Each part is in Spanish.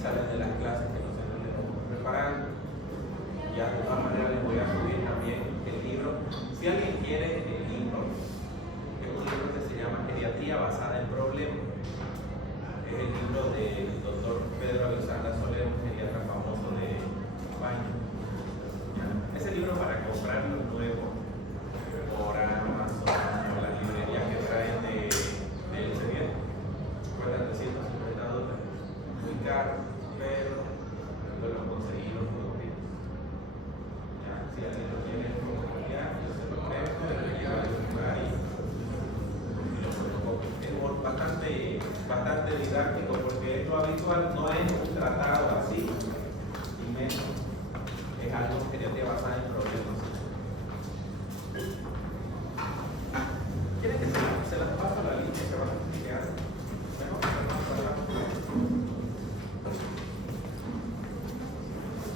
salen de las clases que nosotros les vamos preparando. Ya de todas maneras les voy a subir también el libro. Si alguien quiere el libro, es un libro que se llama Geriatría basada en problemas. Es el libro del doctor Pedro Alexandra Soler, un geriatra famoso de España. Ese libro para comprarlo nuevo por Amazon o las librerías que traen de Elsevier cuesta $350. Muy caro, pero yo lo conseguí los productos. Si alguien lo quiere ya, yo se lo presto, le llevo al lugar y lo pongo. Es bastante didáctico porque esto habitual no es un tratado así, y menos es algo que ya te basado en problemas. ¿Quieren que se las paso a la línea que van a explicar?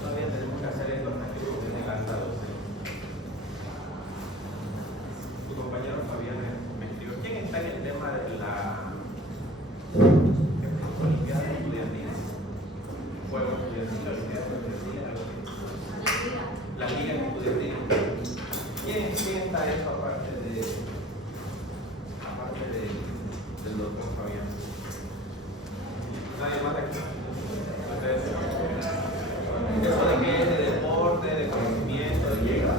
Todavía tenemos que hacer esto hasta que den las 12. Tu compañero Fabián me escribió. ¿Quién está en el tema de la Olimpiada Estudiantil? Juego estudiantil, la Liga Estudiantil. ¿Quién está eso aparte del doctor Fabián? Nadie más aquí. Eso de qué es de deporte, de conocimiento, de llega.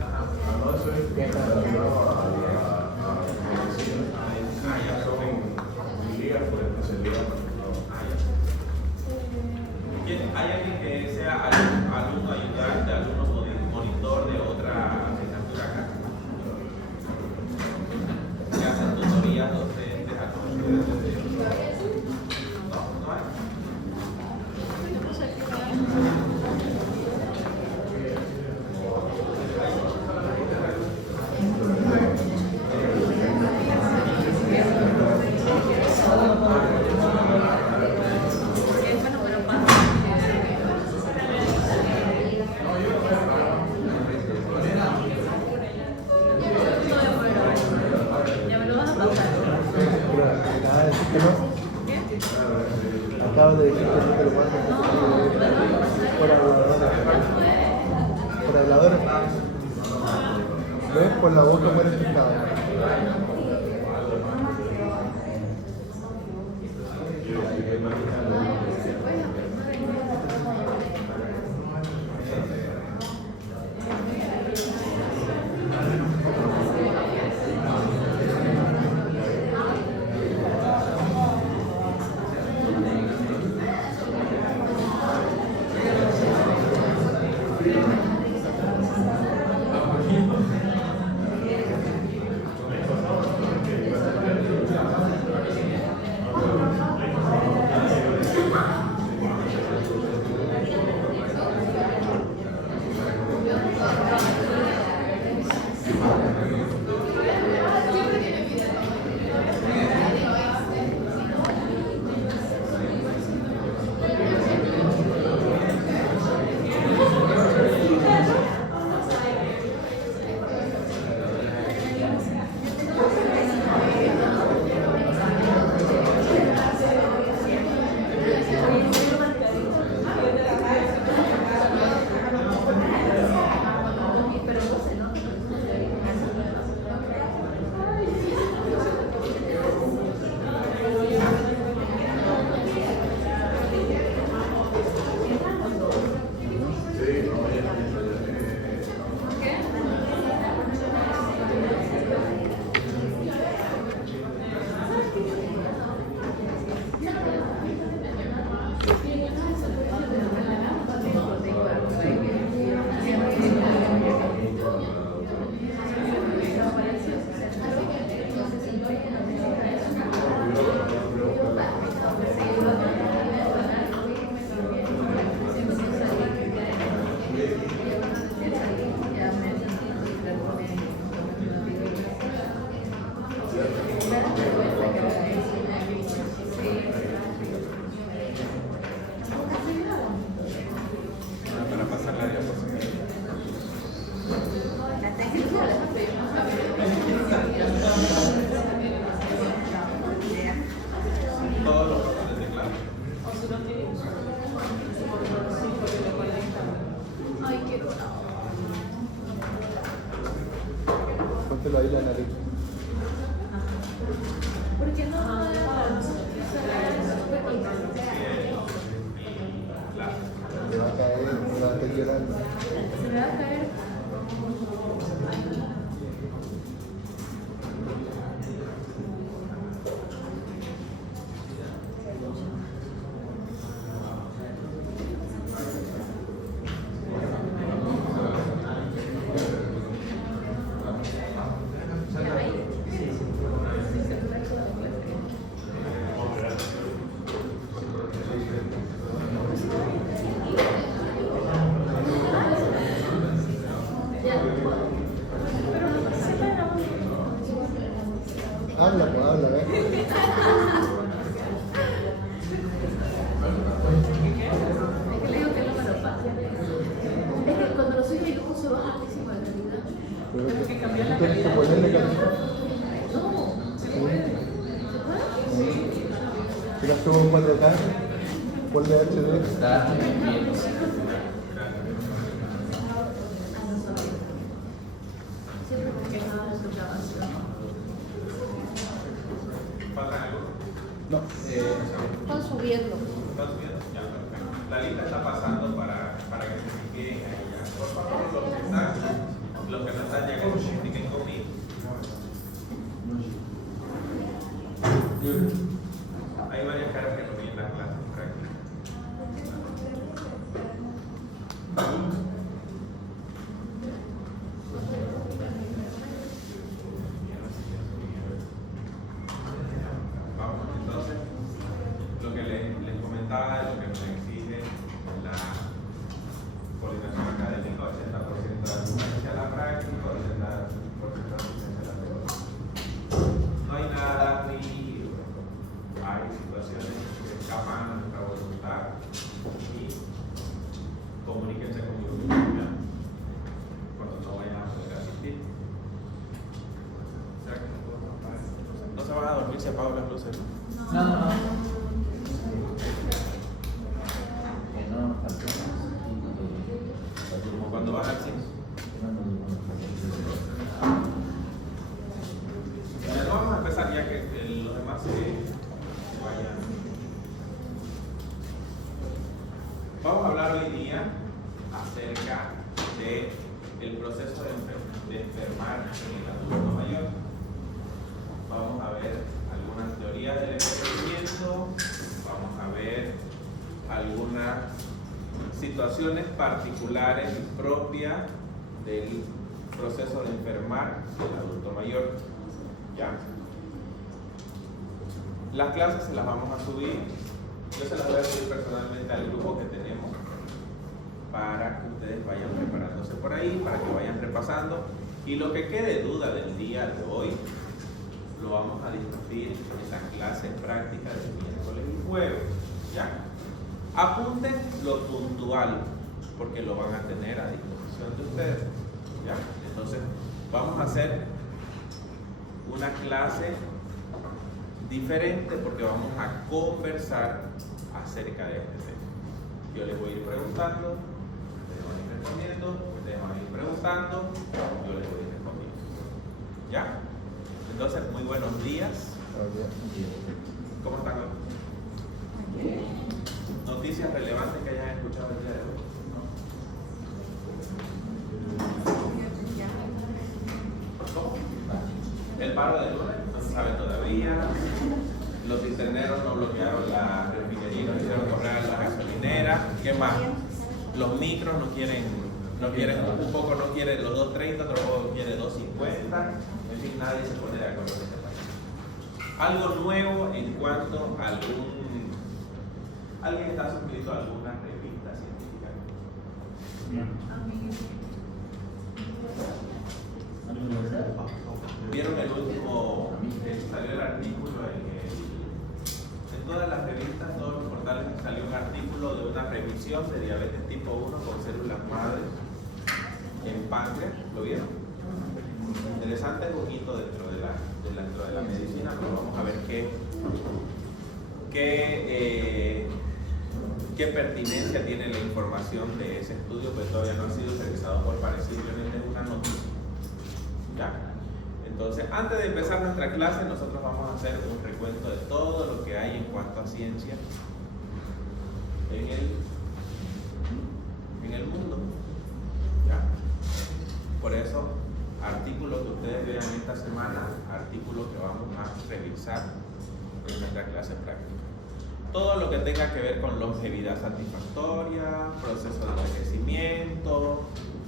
Ajá. No, eso es que está relacionado a ya, pero mi liga por especialidad. ¿Hay alguien que sea alumno ayudante, alumno monitor de otra asignatura acá? Que hacen tutorías docentes a estudiantes. No hay. Acabo de decir que no te lo mando por hablador. ¿Ves? Por la boca muere el pescado. póntelo ahí la nariz. ¿Por qué no? Le va a caer, le va a estar llorando. Se me va a caer. Habla, pues habla, ¿ves? Es que le digo que no me lo pasa. Es que cuando lo suyo dibujo se baja altísimo de calidad. Tengo que cambiar la Tienes que calidad. ponerle calidad. No, se puede. ¿Se puede? Si la subo en 4K, ponle HD. Está bien. Siempre me quejaba de su grabación. ¿Falta algo? No. Están subiendo. ¿Estás viendo? Ya, perfecto. La lista está pasando para que se fijen ahí ya. Por favor, los que no están ya que se fijen conmigo. Hay varias caras que no vienen las clases prácticas. Vamos, entonces, lo que les comentaba, lo que nos exige la coordinación académica, 80% de asistencia a la práctica, 80% de asistencia a la teoría. No hay nada rígido, hay situaciones que escapan a nuestra voluntad y comuníquense conmigo cuando no vayan a poder asistir. ¿No se van a dormir si apago las luces? No, no, no. Que no, Cuando van al cine. Ya no vamos a empezar ya que los demás se vayan. Vamos a hablar hoy día acerca del proceso de enfermar en el adulto mayor. Vamos a ver algunas teorías del envejecimiento, vamos a ver algunas situaciones particulares y propias del proceso de enfermar del adulto mayor. ¿Ya? Las clases se las vamos a subir, yo se las voy a subir personalmente al grupo que tenemos para que ustedes vayan preparándose por ahí, para que vayan repasando y lo que quede duda del día de hoy lo vamos a discutir en la clase práctica del miércoles y jueves. ¿Ya? Apunten lo puntual, porque lo van a tener a disposición de ustedes. ¿Ya? Entonces, vamos a hacer una clase diferente porque vamos a conversar acerca de este tema. Yo les voy a ir preguntando, ustedes van a ir respondiendo, ustedes van a ir preguntando, yo les voy a ir respondiendo. ¿Ya? Entonces, muy buenos días. ¿Cómo están hoy? ¿Noticias relevantes que hayan escuchado el día de hoy? ¿Cómo? El paro de lunes, no se sabe todavía. Los cisterneros no bloquearon la refinería, no hicieron correr a la gasolinera. ¿Qué más? Los micros no quieren, un poco no quieren los 2.30, otro poco quiere 2.50. En fin, nadie se pone de acuerdo en este país. Algo nuevo en cuanto a ¿alguien está suscrito a alguna revista científica? ¿Vieron el último? Salió el artículo en todas las revistas, todos los portales, salió un artículo de una revisión de diabetes tipo 1 con células madre en páncreas. ¿Lo vieron? Interesante poquito dentro de la medicina, pero vamos a ver qué pertinencia tiene la información de ese estudio, pues todavía no ha sido revisado por parecer, simplemente es una noticia. ¿Ya? Entonces, antes de empezar nuestra clase, nosotros vamos a hacer un recuento de todo lo que hay en cuanto a ciencia en el mundo. ¿Ya? Por eso, artículos que ustedes vean esta semana, artículos que vamos a revisar en nuestra clase práctica. Todo lo que tenga que ver con longevidad satisfactoria, proceso de envejecimiento,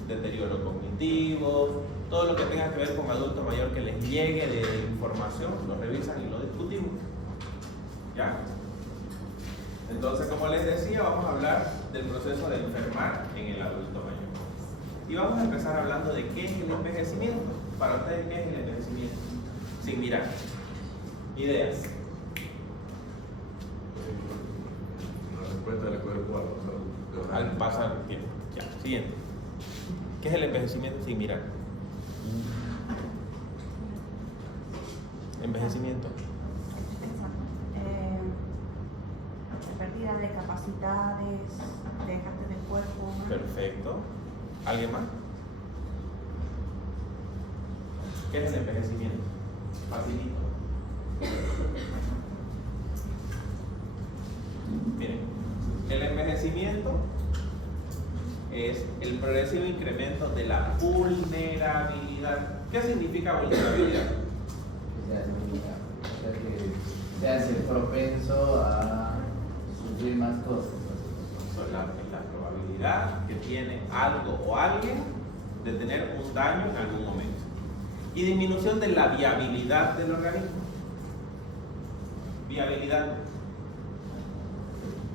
deterioro cognitivo, todo lo que tenga que ver con adulto mayor que les llegue de información, lo revisan y lo discutimos. ¿Ya? Entonces, como les decía, vamos a hablar del proceso de enfermar en el adulto mayor. Y vamos a empezar hablando de qué es el envejecimiento. Para ustedes, ¿qué es el envejecimiento? Sin mirar. Ideas. La respuesta del cuerpo a la salud. Al pasar el tiempo. Ya, siguiente. ¿Qué es el envejecimiento sin mirar? Envejecimiento. Pérdida de capacidades, desgaste del cuerpo. Perfecto. ¿Alguien más? ¿Qué es el envejecimiento? Facilito. Miren, el envejecimiento es el progresivo incremento de la vulnerabilidad. ¿Qué significa vulnerabilidad? Se hace propenso a sufrir más cosas. Son la probabilidad que tiene algo o alguien de tener un daño en algún momento. Y disminución de la viabilidad del organismo. Viabilidad.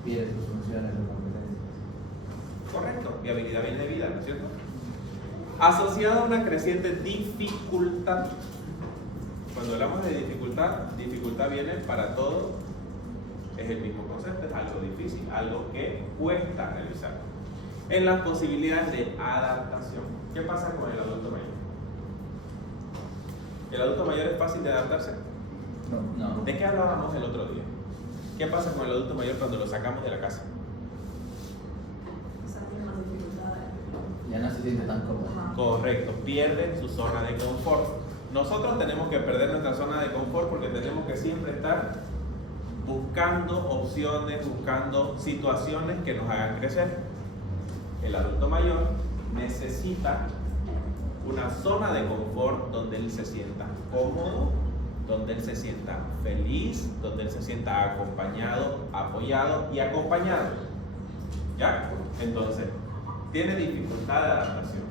Pierde sus funciones o competencias. Correcto, viabilidad viene de vida, ¿no es cierto? Asociado a una creciente dificultad. Cuando hablamos de dificultad viene para todo, es el mismo concepto, es algo difícil, algo que cuesta realizar. En las posibilidades de adaptación. ¿Qué pasa con el adulto mayor? ¿El adulto mayor es fácil de adaptarse? No. ¿De qué hablábamos el otro día? ¿Qué pasa con el adulto mayor cuando lo sacamos de la casa? Ya no se siente tan cómodo. Correcto, pierde su zona de confort. Nosotros tenemos que perder nuestra zona de confort porque tenemos que siempre estar buscando opciones, buscando situaciones que nos hagan crecer. El adulto mayor necesita una zona de confort donde él se sienta cómodo, donde él se sienta feliz, donde él se sienta acompañado, apoyado y acompañado. ¿Ya? Entonces, tiene dificultad de adaptación.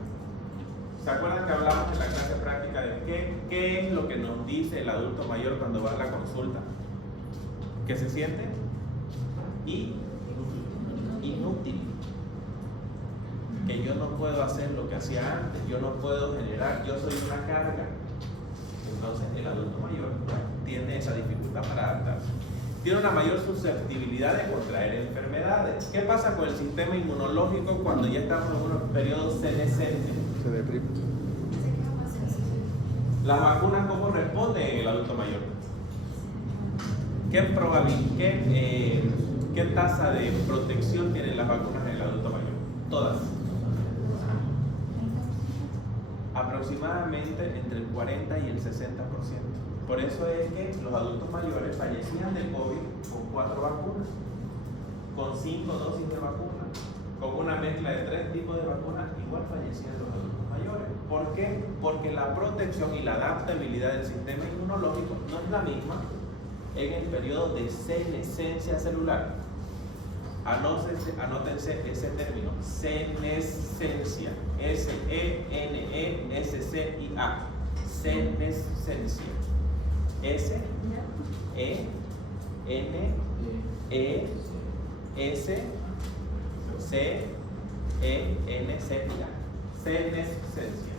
¿Se acuerdan que hablamos en la clase práctica de qué es lo que nos dice el adulto mayor cuando va a la consulta? Que se siente inútil. Que yo no puedo hacer lo que hacía antes, yo no puedo generar, yo soy una carga. Entonces el adulto mayor tiene esa dificultad para adaptarse. Tiene una mayor susceptibilidad de contraer enfermedades. ¿Qué pasa con el sistema inmunológico cuando ya estamos en unos periodos senescentes? Se deprime. ¿Las vacunas cómo responden en el adulto mayor? ¿Qué tasa de protección tienen las vacunas en el adulto mayor? Todas. Aproximadamente entre el 40 y el 60%. Por eso es que los adultos mayores fallecían de COVID con 4 vacunas, con 5 dosis de vacuna, con una mezcla de 3 tipos de vacunas, igual fallecían los adultos mayores. ¿Por qué? Porque la protección y la adaptabilidad del sistema inmunológico no es la misma en el periodo de senescencia celular. Anótense ese término, senescencia, S-E-N-E-S-C-I-A, senescencia, S-E-N-E-S-C-E-N-C-I-A, senescencia.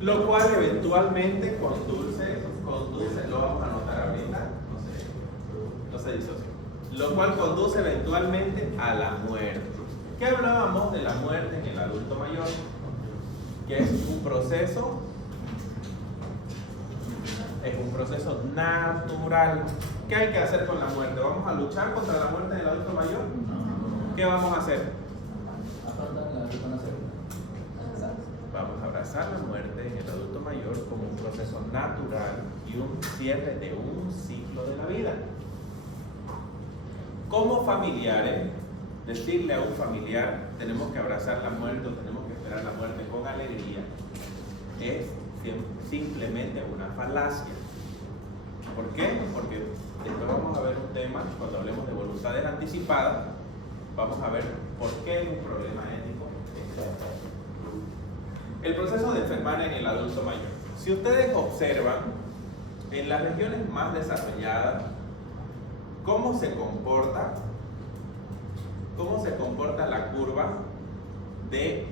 Lo cual eventualmente conduce, lo vamos a anotar ahorita, no se disocia. Lo cual conduce eventualmente a la muerte. ¿Qué hablábamos de la muerte en el adulto mayor? Que es un proceso natural. ¿Qué hay que hacer con la muerte? ¿Vamos a luchar contra la muerte en el adulto mayor? ¿Qué vamos a hacer? Afrontarla, reconocerla. Vamos a abrazar. abrazar la muerte en el adulto mayor como un proceso natural y un cierre de un ciclo de la vida. Como familiares, decirle a un familiar tenemos que abrazar la muerte o tenemos que esperar la muerte con alegría es simplemente una falacia. ¿Por qué? Porque después vamos a ver un tema, cuando hablemos de voluntades anticipadas, vamos a ver por qué es un problema ético. El proceso de enfermar en el adulto mayor. Si ustedes observan, en las regiones más desarrolladas, cómo se comporta la curva de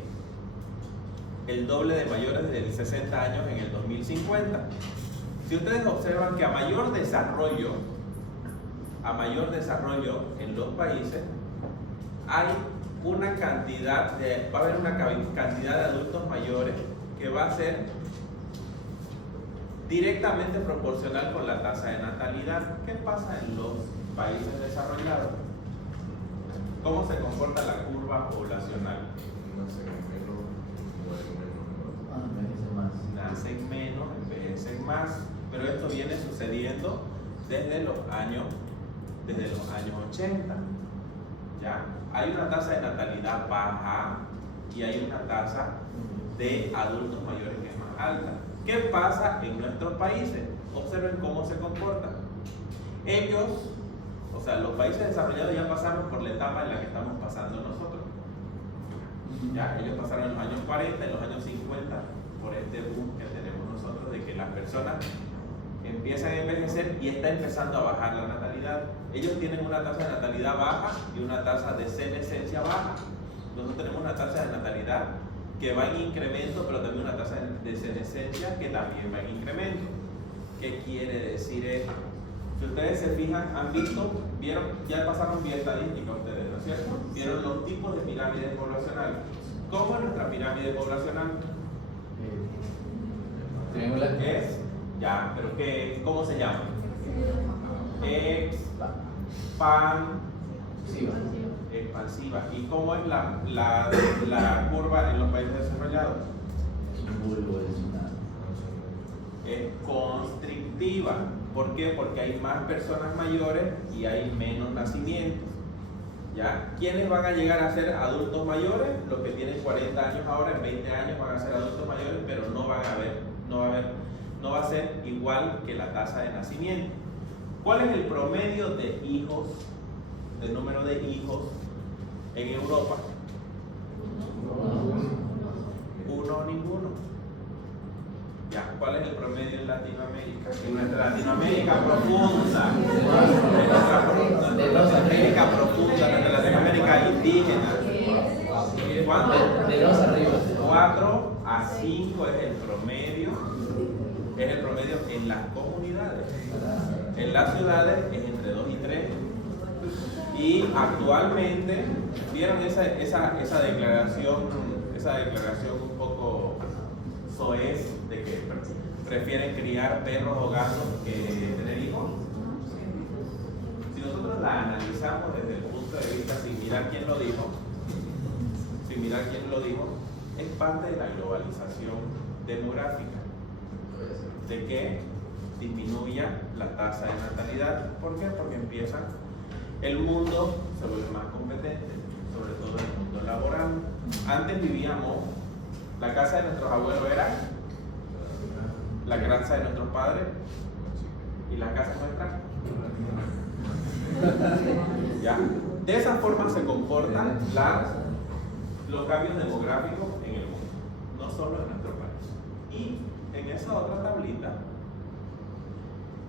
el doble de mayores de 60 años en el 2050. Si ustedes observan que a mayor desarrollo en los países, va a haber una cantidad de adultos mayores que va a ser directamente proporcional con la tasa de natalidad. ¿Qué pasa en los países desarrollados? ¿Cómo se comporta la curva poblacional? Nacen menos, envejecen más, pero esto viene sucediendo desde los años 80. ¿Ya? Hay una tasa de natalidad baja y hay una tasa de adultos mayores que es más alta. ¿Qué pasa en nuestros países? Observen cómo se comportan. Ellos, o sea, los países desarrollados ya pasaron por la etapa en la que estamos pasando nosotros. ¿Ya? Ellos pasaron en los años 40, en los años 50, por este boom que tenemos nosotros de que las personas empiezan a envejecer y está empezando a bajar la natalidad. Ellos tienen una tasa de natalidad baja y una tasa de senescencia baja. Nosotros tenemos una tasa de natalidad que va en incremento, pero también una tasa de senescencia que también va en incremento. ¿Qué quiere decir esto? Si ustedes se fijan, vieron, ya pasaron vía estadística ustedes, ¿no es cierto? Vieron los tipos de pirámides poblacionales. ¿Cómo es nuestra pirámide poblacional? Es, ya, pero ¿cómo se llama? Expansiva. ¿Y cómo es la curva en los países desarrollados? Es constrictiva. ¿Por qué? Porque hay más personas mayores y hay menos nacimientos. ¿Ya? ¿Quiénes van a llegar a ser adultos mayores? Los que tienen 40 años ahora, en 20 años van a ser adultos mayores, pero no va a ser igual que la tasa de nacimiento. ¿Cuál es el promedio de hijos, del número de hijos en Europa? Uno o ninguno. ¿Ya? ¿Cuál es el promedio en Latinoamérica? En nuestra Latinoamérica profunda, nuestra Latinoamérica indígena. ¿Cuánto? De 2 arriba. 4 a 5 es el promedio. Es el promedio en las comunidades. En las ciudades es entre 2 y 3. Y actualmente, ¿vieron esa declaración un poco soez de que prefieren criar perros o gatos que tener hijos? Si nosotros la analizamos desde el punto de vista sin mirar quién lo dijo, es parte de la globalización demográfica, de que disminuya la tasa de natalidad. ¿Por qué? Porque el mundo se vuelve más competente, sobre todo el mundo laboral. Antes vivíamos, la casa de nuestros abuelos era la casa de nuestros padres y la casa nuestra. ¿Ya? De esa forma se comportan los cambios demográficos en el mundo, no solo en nuestro país. Y en esa otra tablita,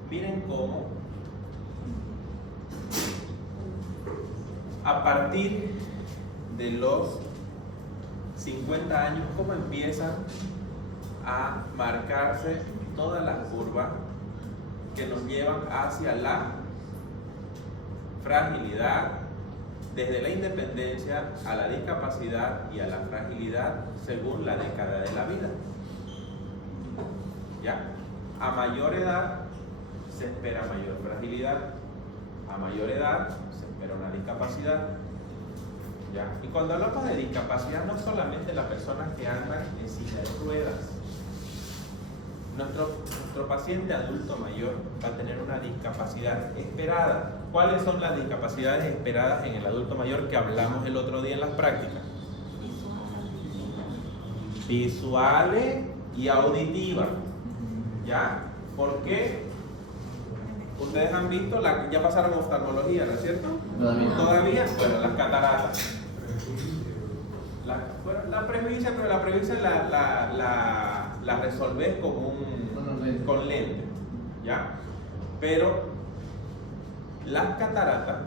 miren cómo a partir de los 50 años, cómo empiezan a marcarse todas las curvas que nos llevan hacia la fragilidad, desde la independencia a la discapacidad y a la fragilidad según la década de la vida. ¿Ya? A mayor edad se espera mayor fragilidad, a mayor edad se espera una discapacidad. ¿Ya? Y cuando hablamos de discapacidad, no solamente las personas que andan en silla de ruedas, Nuestro paciente adulto mayor va a tener una discapacidad esperada. ¿Cuáles son las discapacidades esperadas en el adulto mayor que hablamos el otro día en las prácticas? Visuales y auditivas. ¿Ya? ¿Por qué? Ustedes han visto, ya pasaron oftalmología, ¿no es cierto? ¿Todavía? Bueno, las cataratas. La presbicia, pero la presbicia la resolves con lente, ¿ya? Pero las cataratas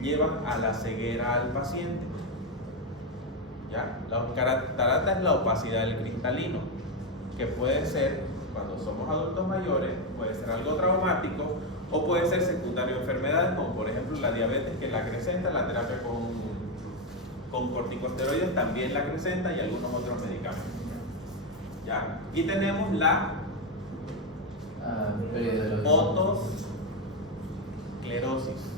llevan a la ceguera al paciente, ¿ya? La catarata es la opacidad del cristalino, que puede ser, cuando somos adultos mayores, puede ser algo traumático o puede ser secundario a enfermedades, como por ejemplo la diabetes, que la acrecenta, la terapia con corticosteroides también la acrecenta y algunos otros medicamentos. ¿Ya? Y tenemos la otosclerosis.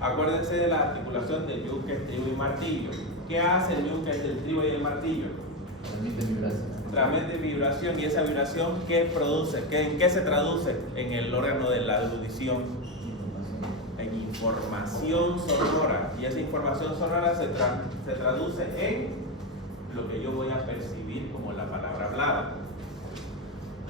Acuérdense de la articulación del yunque, estribo y martillo. ¿Qué hace el yunque, el estribo y el martillo? Transmite vibración. Transmite vibración, y esa vibración ¿qué produce? ¿En qué se traduce? En el órgano de la audición, en información sonora, y esa información sonora se traduce en lo que yo voy a percibir como la palabra hablada.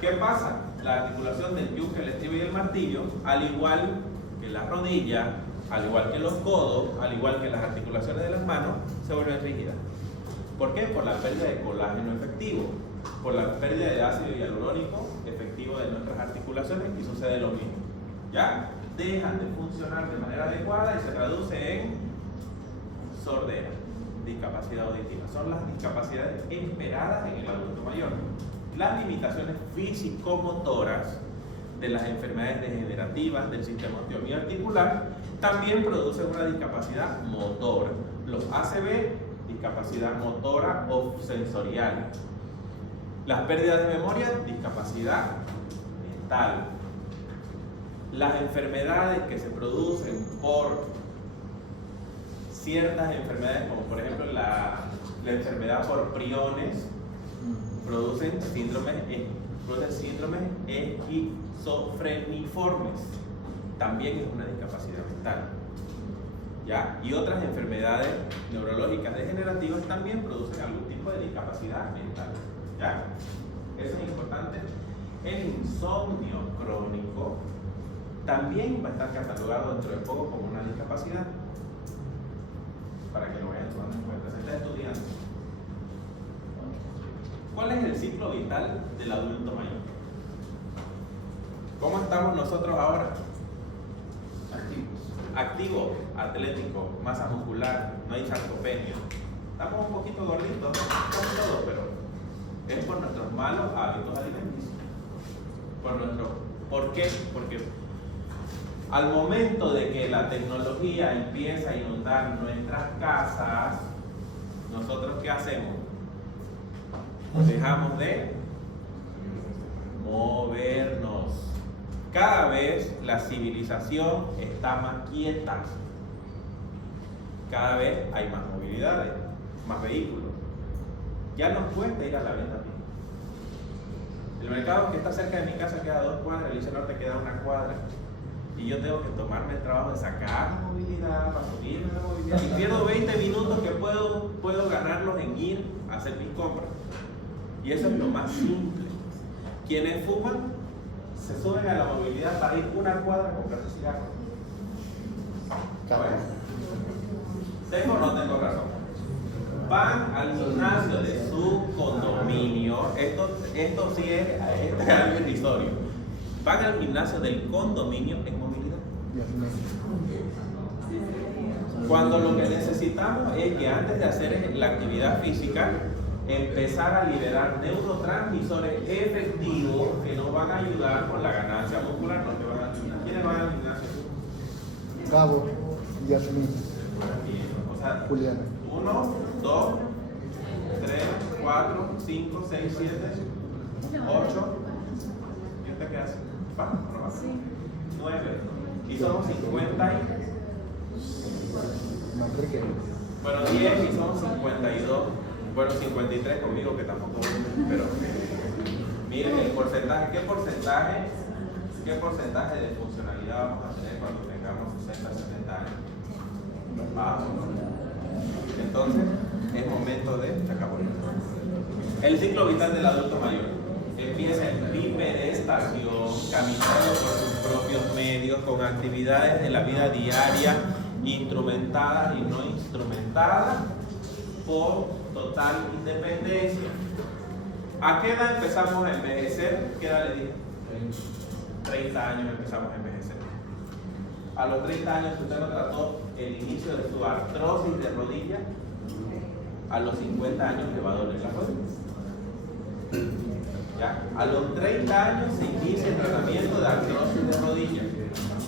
¿Qué pasa? La articulación del yunque, el estribo y el martillo, al igual que la rodilla, al igual que los codos, al igual que las articulaciones de las manos, se vuelven rígidas. ¿Por qué? Por la pérdida de colágeno efectivo, por la pérdida de ácido hialurónico efectivo de nuestras articulaciones, y sucede lo mismo. ¿Ya? Dejan de funcionar de manera adecuada y se traduce en sordera, discapacidad auditiva. Son las discapacidades esperadas en el adulto mayor. Las limitaciones físico-motoras de las enfermedades degenerativas del sistema osteomiarticular también producen una discapacidad motora. Los ACV, discapacidad motora o sensorial. Las pérdidas de memoria, discapacidad mental. Las enfermedades que se producen por ciertas enfermedades, como por ejemplo la enfermedad por priones, producen síndromes esquizofreniformes. También es una discapacidad mental. ¿Ya? Y otras enfermedades neurológicas degenerativas también producen algún tipo de discapacidad mental. ¿Ya? Eso es importante. El insomnio crónico también va a estar catalogado dentro de poco como una discapacidad, para que lo vayan tomando en cuenta. Se está estudiando. ¿Cuál es el ciclo vital del adulto mayor? ¿Cómo estamos nosotros ahora? Activo, atlético, masa muscular, no hay sarcopenia. Estamos un poquito gorditos, casi todos, pero es por nuestros malos hábitos alimenticios. ¿Por qué? Porque al momento de que la tecnología empieza a inundar nuestras casas, ¿nosotros qué hacemos? Dejamos de movernos. Cada vez la civilización está más quieta. Cada vez hay más movilidades, más vehículos. Ya nos cuesta ir a la venta a pie. El mercado que está cerca de mi casa queda a 2 cuadras, el Liceo Norte queda a 1 cuadra. Y yo tengo que tomarme el trabajo de sacar la movilidad, para subirme la movilidad. Y pierdo 20 minutos que puedo ganarlos en ir a hacer mis compras. Y eso es lo más simple. Quienes fuman se suben a la movilidad para ir 1 cuadra a comprarse cigarros. ¿Tengo o no tengo razón? Van al gimnasio de su condominio. Esto sí es algo irrisorio. Van al gimnasio del condominio en movilidad. Cuando lo que necesitamos es que antes de hacer la actividad física, empezar a liberar neurotransmisores efectivos que nos van a ayudar con la ganancia muscular. No, que van al gimnasio. ¿Quiénes van al gimnasio? Gabo, Yasmin, O sea, Juliana. 1, 2, 3, 4, 5, 6, 7, 8. ¿Y usted qué hace? ¿Va? ¿No va? 9. Y somos 50 y... Manrique. Bueno, 10 y son 52. Bueno, 53 conmigo, que tampoco, pero miren el porcentaje, ¿qué porcentaje de funcionalidad vamos a tener cuando tengamos 60, 70 años? Bajo. Entonces, es momento de sacar. El ciclo vital del adulto mayor empieza en bipedestación, caminando por sus propios medios, con actividades de la vida diaria, instrumentadas y no instrumentadas, por total independencia. ¿A qué edad empezamos a envejecer? ¿Qué edad le dije? 30 años empezamos a envejecer. A los 30 años, usted no trató el inicio de su artrosis de rodilla, a los 50 años le va a doler la rodilla. ¿Ya? A los 30 años se inicia el tratamiento de artrosis de rodilla.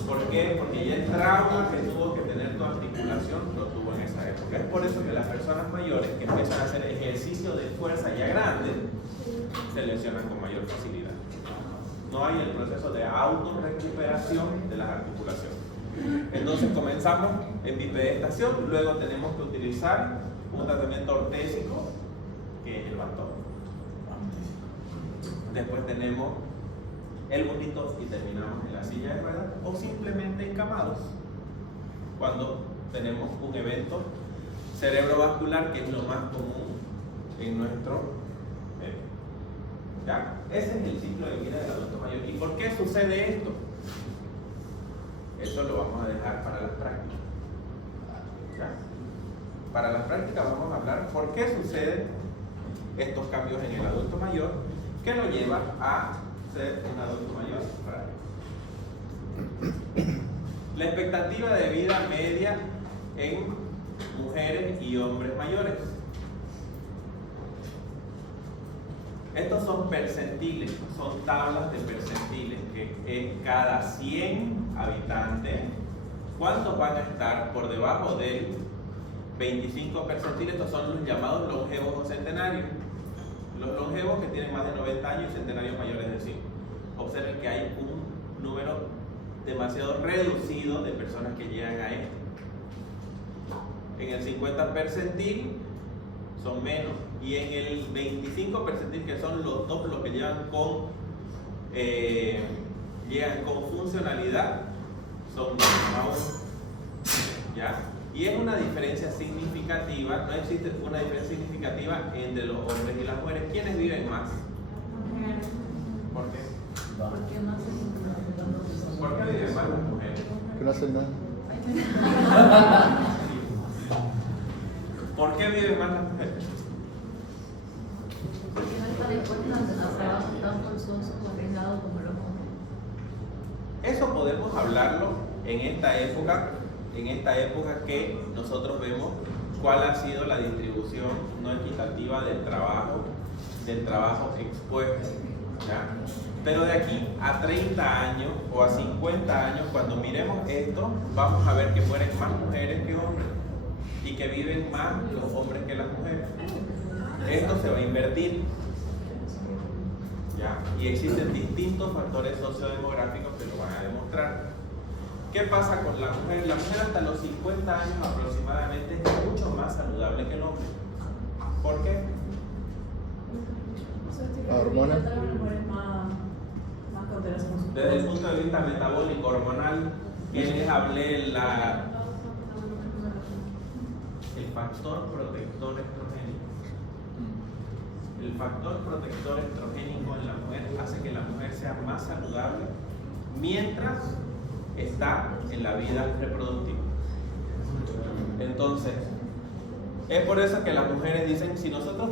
¿Por qué? Porque ya el trauma que tuvo que tener tu articulación lo tuvo en esa época. Es por eso que las personas mayores que empiezan a hacer ejercicio de fuerza ya grande se lesionan con mayor facilidad. No hay el proceso de autorrecuperación de las articulaciones. Entonces comenzamos en bipedestación, luego tenemos que utilizar un tratamiento ortésico, que es el bastón. Después tenemos el bonito y terminamos en la silla de ruedas o simplemente encamados cuando tenemos un evento cerebrovascular, que es lo más común en nuestro medio. ¿Ya? Ese es el ciclo de vida del adulto mayor. ¿Y por qué sucede esto? Eso lo vamos a dejar para las prácticas. ¿Ya? Para las prácticas vamos a hablar por qué suceden estos cambios en el adulto mayor que lo lleva a ser un adulto mayor frágil. La expectativa de vida media en mujeres y hombres mayores. Estos son percentiles, son tablas de percentiles, que es cada 100 habitantes, ¿cuántos van a estar por debajo del 25 percentiles? Estos son los llamados longevos o centenarios. Los longevos que tienen más de 90 años y centenarios mayores de 5. Observen que hay un número demasiado reducido de personas que llegan a esto. En el 50 percentil son menos, y en el 25 percentil, que son los dos los que llegan con funcionalidad, son menos. ¿Ya? Y es una diferencia significativa, no existe una diferencia significativa entre los hombres y las mujeres. ¿Quiénes viven más? ¿Por qué? ¿Por qué viven más las mujeres? Que no hacen nada. ¿Por qué viven más las mujeres? Porque no están expuestas a trabajos tan forzosos o arriesgados como los hombres. Eso podemos hablarlo en esta época que nosotros vemos cuál ha sido la distribución no equitativa del trabajo expuesto. ¿Ya? Pero de aquí a 30 años o a 50 años, cuando miremos esto, vamos a ver que mueren más mujeres que hombres y que viven más los hombres que las mujeres. Esto se va a invertir. ¿Ya? Y existen distintos factores sociodemográficos que lo van a demostrar. ¿Qué pasa con la mujer? La mujer hasta los 50 años aproximadamente es mucho más saludable que el hombre. ¿Por qué? Hormonas. Desde el punto de vista metabólico hormonal, que les hablé el factor protector estrogénico. El factor protector estrogénico en la mujer hace que la mujer sea más saludable mientras está en la vida reproductiva. Entonces, es por eso que las mujeres dicen, si nosotros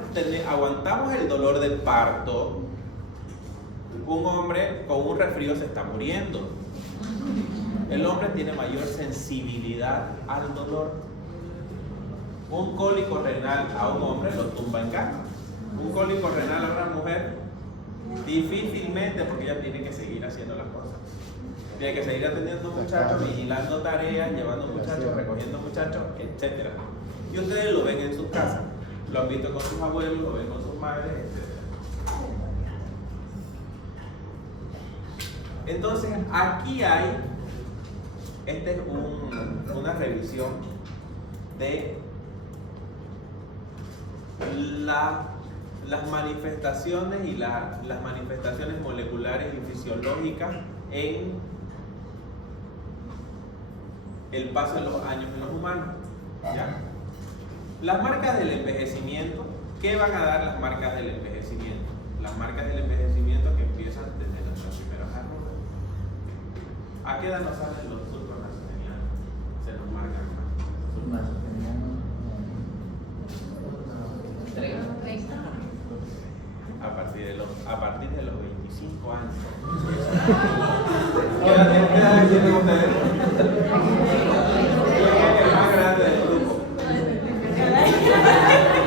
aguantamos el dolor del parto, un hombre con un resfrío se está muriendo. El hombre tiene mayor sensibilidad al dolor. Un cólico renal a un hombre lo tumba en cama. Un cólico renal a una mujer difícilmente, porque ella tiene que seguir haciendo las cosas. Tiene que seguir atendiendo muchachos, vigilando tareas, llevando muchachos, recogiendo muchachos, etc. Y ustedes lo ven en sus casas, lo han visto con sus abuelos, lo ven con sus madres, etc. Entonces, aquí hay, esta es una revisión de las manifestaciones y las manifestaciones moleculares y fisiológicas en el paso de los años en los humanos. ¿Ya? Las marcas del envejecimiento, ¿qué van a dar las marcas del envejecimiento? Las marcas del envejecimiento que empiezan desde nuestras primeras arrugas. ¿A qué edad nos salen los surcos nasogenianos? Se nos marcan más. A partir de los 25 años. ¿Qué edad tienen ustedes? ¿Quién es el más grande del grupo?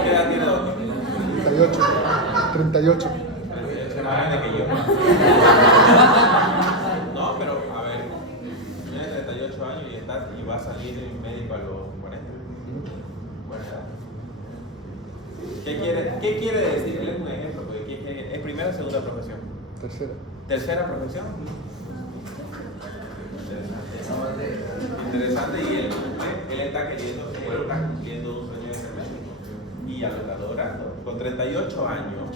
¿Qué edad tiene Doki? 38. 38. Es más grande que yo. No, pero a ver, tiene 38 años y va a salir médico a los 40. Buena edad. ¿Qué quiere decir? Él es un ejemplo, porque ¿es primera o segunda profesión? Tercera. ¿Tercera profesión? Interesante, y él está cumpliendo un sueño de ser médico y ya lo está logrando. Con 38 años,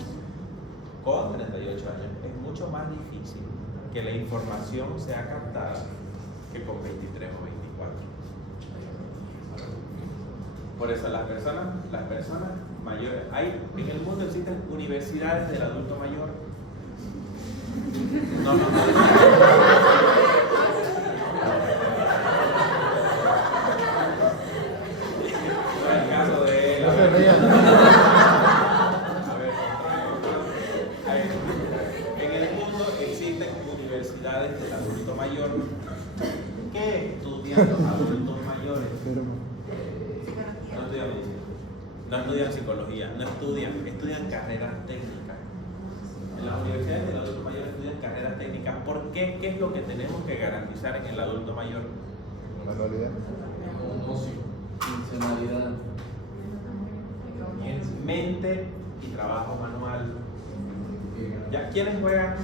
es mucho más difícil que la información sea captada que con 23 o 24. Por eso las personas mayores, en el mundo existen universidades del adulto mayor. No. El caso de él. No se rían. A ver, en el mundo existen universidades del adulto mayor. ¿Qué estudian los adultos mayores? No estudian medicina, no estudian psicología, estudian carreras técnicas. En las universidades del adulto mayor estudian carreras técnicas. ¿Por qué? ¿Qué es lo que tenemos que garantizar en el adulto mayor? Manualidad. Funcionalidad. Mente y trabajo manual. ¿Ya? ¿Quiénes juegan?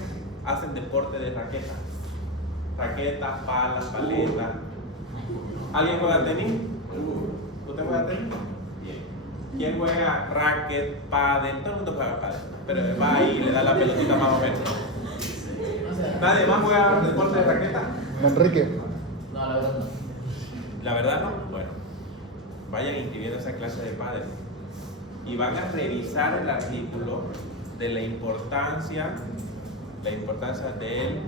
Hacen deporte de raqueta. Raquetas, palas, paletas. ¿Alguien juega tenis? ¿Usted juega tenis? Bien. ¿Quién juega racket, pádel? Todo el mundo juega pádel, pero va ahí y le da la pelotita más o menos. ¿Nadie más juega deporte de raqueta? Manrique. No, la verdad no. La verdad no. Bueno, vayan inscribiendo esa clase de pádel y van a revisar el artículo de la importancia de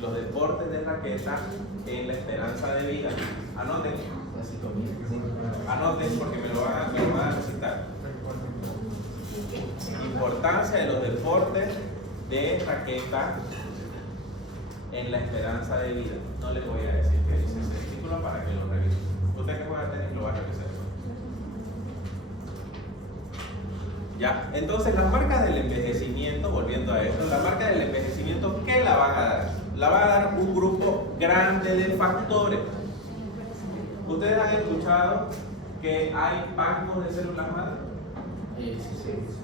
los deportes de raqueta en la esperanza de vida. Anoten porque me lo van a necesitar. Importancia de los deportes de raqueta en la esperanza de vida. No les voy a decir qué dice ese artículo para que lo revisen. Usted que juega tenis lo va a revisar. Ya, entonces las marcas del envejecimiento, volviendo a esto, la marca del envejecimiento, ¿qué la van a dar? La va a dar un grupo grande de factores. ¿Ustedes han escuchado que hay bancos de células madre?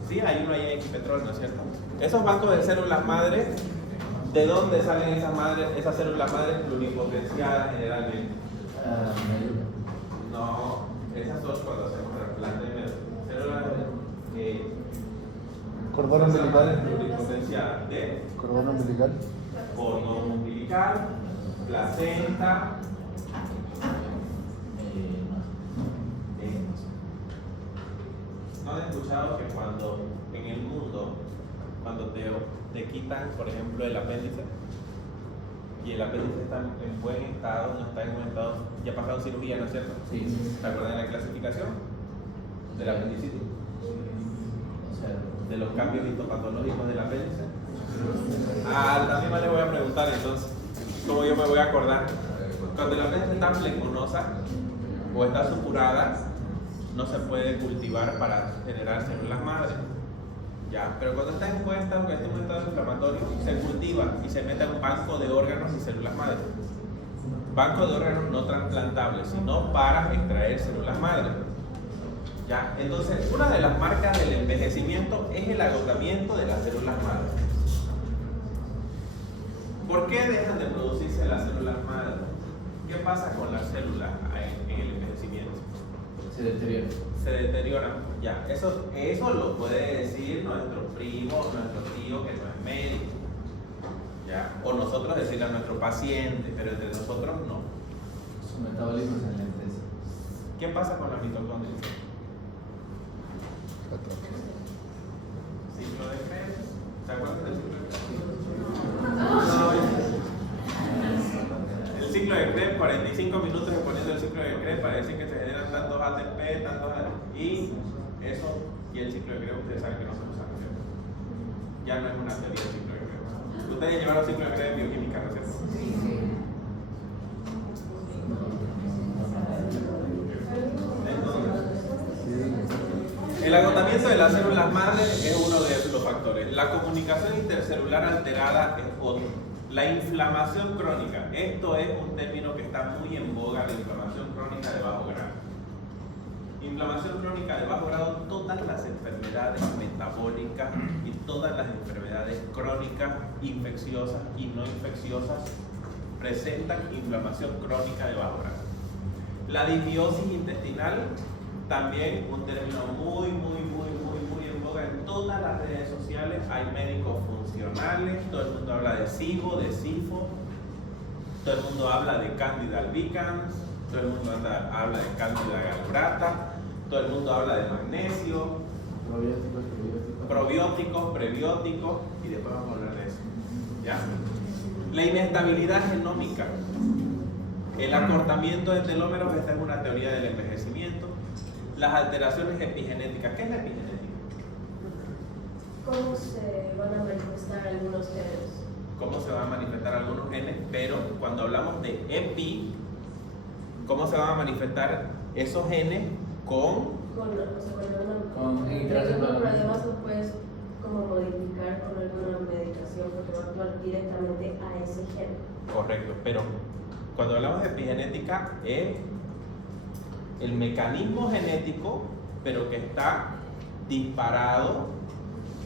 Sí, hay uno ahí en Equipetrol, ¿no es cierto? Esos bancos de células madre, ¿de dónde salen esas células madres pluripotenciadas generalmente? No, esas son cuando hacemos trasplante de células Cordón umbilical. pluripotenciadas de Cordón umbilical. cordón umbilical, placenta. ¿No han escuchado que cuando en el mundo, cuando te quitan, por ejemplo, el apéndice, y el apéndice está en buen estado, no está en buen estado, ya ha pasado cirugía, ¿no es cierto? Sí. ¿Se acuerdan de la clasificación? Del apendicitis, de los cambios histopatológicos del apéndice. También le voy a preguntar entonces, ¿cómo yo me voy a acordar? Cuando el apéndice está fleconosa o está supurada, no se puede cultivar para generar células madre. Ya, pero cuando está en buen estado, que está en un estado inflamatorio, se cultiva y se mete en un banco de órganos y células madre. Banco de órganos no trasplantables, sino para extraer células madre. Ya, entonces, una de las marcas del envejecimiento es el agotamiento de las células madre. ¿Por qué dejan de producirse las células madre? ¿Qué pasa con las células en el envejecimiento? Se deteriora. Se se deterioran. Ya, eso lo puede decir nuestro primo, nuestro tío que no es médico. ¿Ya? O nosotros decirle a nuestro paciente, pero entre nosotros no. Su metabolismo se enlentece. ¿Qué pasa con la mitocondria? Ciclo de Krebs. ¿Se acuerdan del ciclo de Krebs? El ciclo de Krebs, 45 minutos exponiendo el ciclo de Krebs para decir que se generan tantos ATP, tantos ATP. Y eso, y el ciclo de Krebs, ustedes saben que no se usa. Ya no es una teoría del ciclo de Krebs. Ustedes llevaron ciclo de Krebs en bioquímica, ¿no es cierto? El agotamiento de las células madre es uno de los factores. La comunicación intercelular alterada es otro. La inflamación crónica. Esto es un término que está muy en boga, la inflamación crónica de bajo grado. Inflamación crónica de bajo grado, todas las enfermedades metabólicas y todas las enfermedades crónicas, infecciosas y no infecciosas, presentan inflamación crónica de bajo grado. La disbiosis intestinal, también un término muy en boga en todas las redes sociales. Hay médicos funcionales, todo el mundo habla de SIBO, de SIFO, todo el mundo habla de Candida albicans, todo el mundo habla de Candida gallbrata, todo el mundo habla de magnesio, probióticos, prebióticos, y después vamos a hablar de eso. ¿Ya? La inestabilidad genómica. El acortamiento de telómeros, esta es una teoría del envejecimiento. Las alteraciones epigenéticas. ¿Qué es la epigenética? ¿Cómo se van a manifestar algunos genes? ¿Cómo se van a manifestar algunos genes? Pero cuando hablamos de epi, ¿cómo se van a manifestar esos genes con interacción? Pero además lo puedes como modificar con alguna medicación porque va a actuar directamente a ese gen. Correcto, pero cuando hablamos de epigenética es el mecanismo genético, pero que está disparado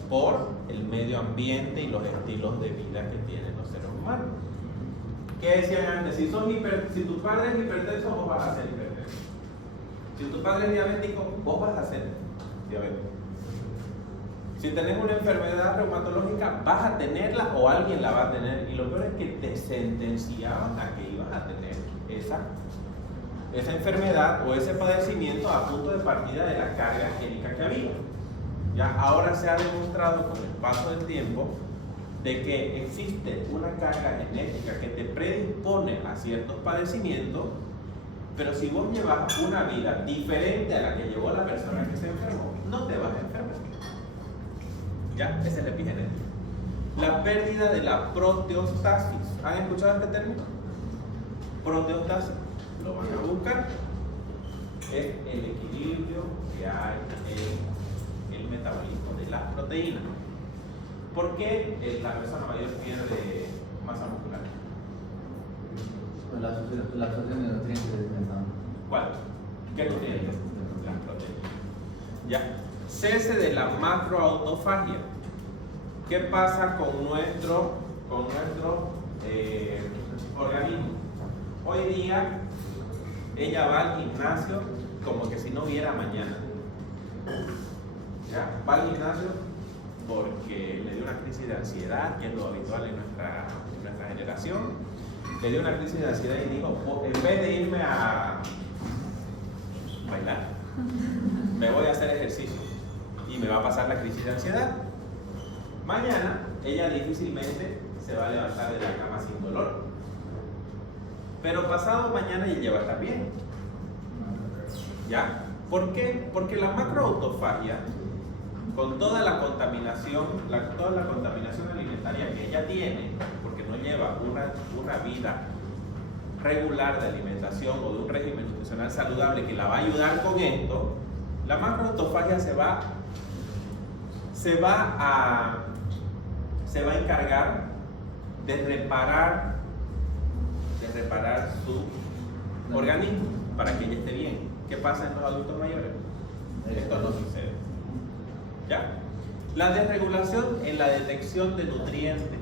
por el medio ambiente y los estilos de vida que tienen los seres humanos. ¿Qué decían antes? Si tu padre es hipertenso, vos vas a ser hipertenso. Si tu padre es diabético, vos vas a ser diabético. Si tenés una enfermedad reumatológica, vas a tenerla o alguien la va a tener. Y lo peor es que te sentenciaban a que ibas a tener esa enfermedad o ese padecimiento a punto de partida de la carga génica que había. Ya ahora se ha demostrado con el paso del tiempo de que existe una carga genética que te predispone a ciertos padecimientos, pero si vos llevas una vida diferente a la que llevó la persona que se enfermó, no te vas a enfermar. Ya, esa es la epigenética. La pérdida de la proteostasis. ¿Han escuchado este término? Proteostasis. Lo van a buscar. Es el equilibrio que hay en el metabolismo de las proteínas. ¿Por qué la persona mayor pierde masa muscular? La absorción de nutrientes. ¿Cuál? ¿Qué nutrientes? Las proteínas. Ya. Cese de la macroautofagia. ¿Qué pasa con nuestro organismo? Hoy día ella va al gimnasio como que si no hubiera mañana. ¿Ya? Va al gimnasio porque le dio una crisis de ansiedad, que es lo habitual en nuestra generación. Le dio una crisis de ansiedad y dijo, en vez de irme a bailar, me voy a hacer ejercicio y me va a pasar la crisis de ansiedad. Mañana ella difícilmente se va a levantar de la cama sin dolor, pero pasado mañana ella va a estar bien. ¿Ya? ¿Por qué? Porque la macroautofagia, con toda la contaminación alimentaria que ella tiene, porque no lleva una vida regular de alimentación o de un régimen nutricional saludable que la va a ayudar con esto, la macroautofagia se va a encargar de reparar su organismo para que ella esté bien. ¿Qué pasa en los adultos mayores? Esto no sucede. ¿Ya? La desregulación en la detección de nutrientes.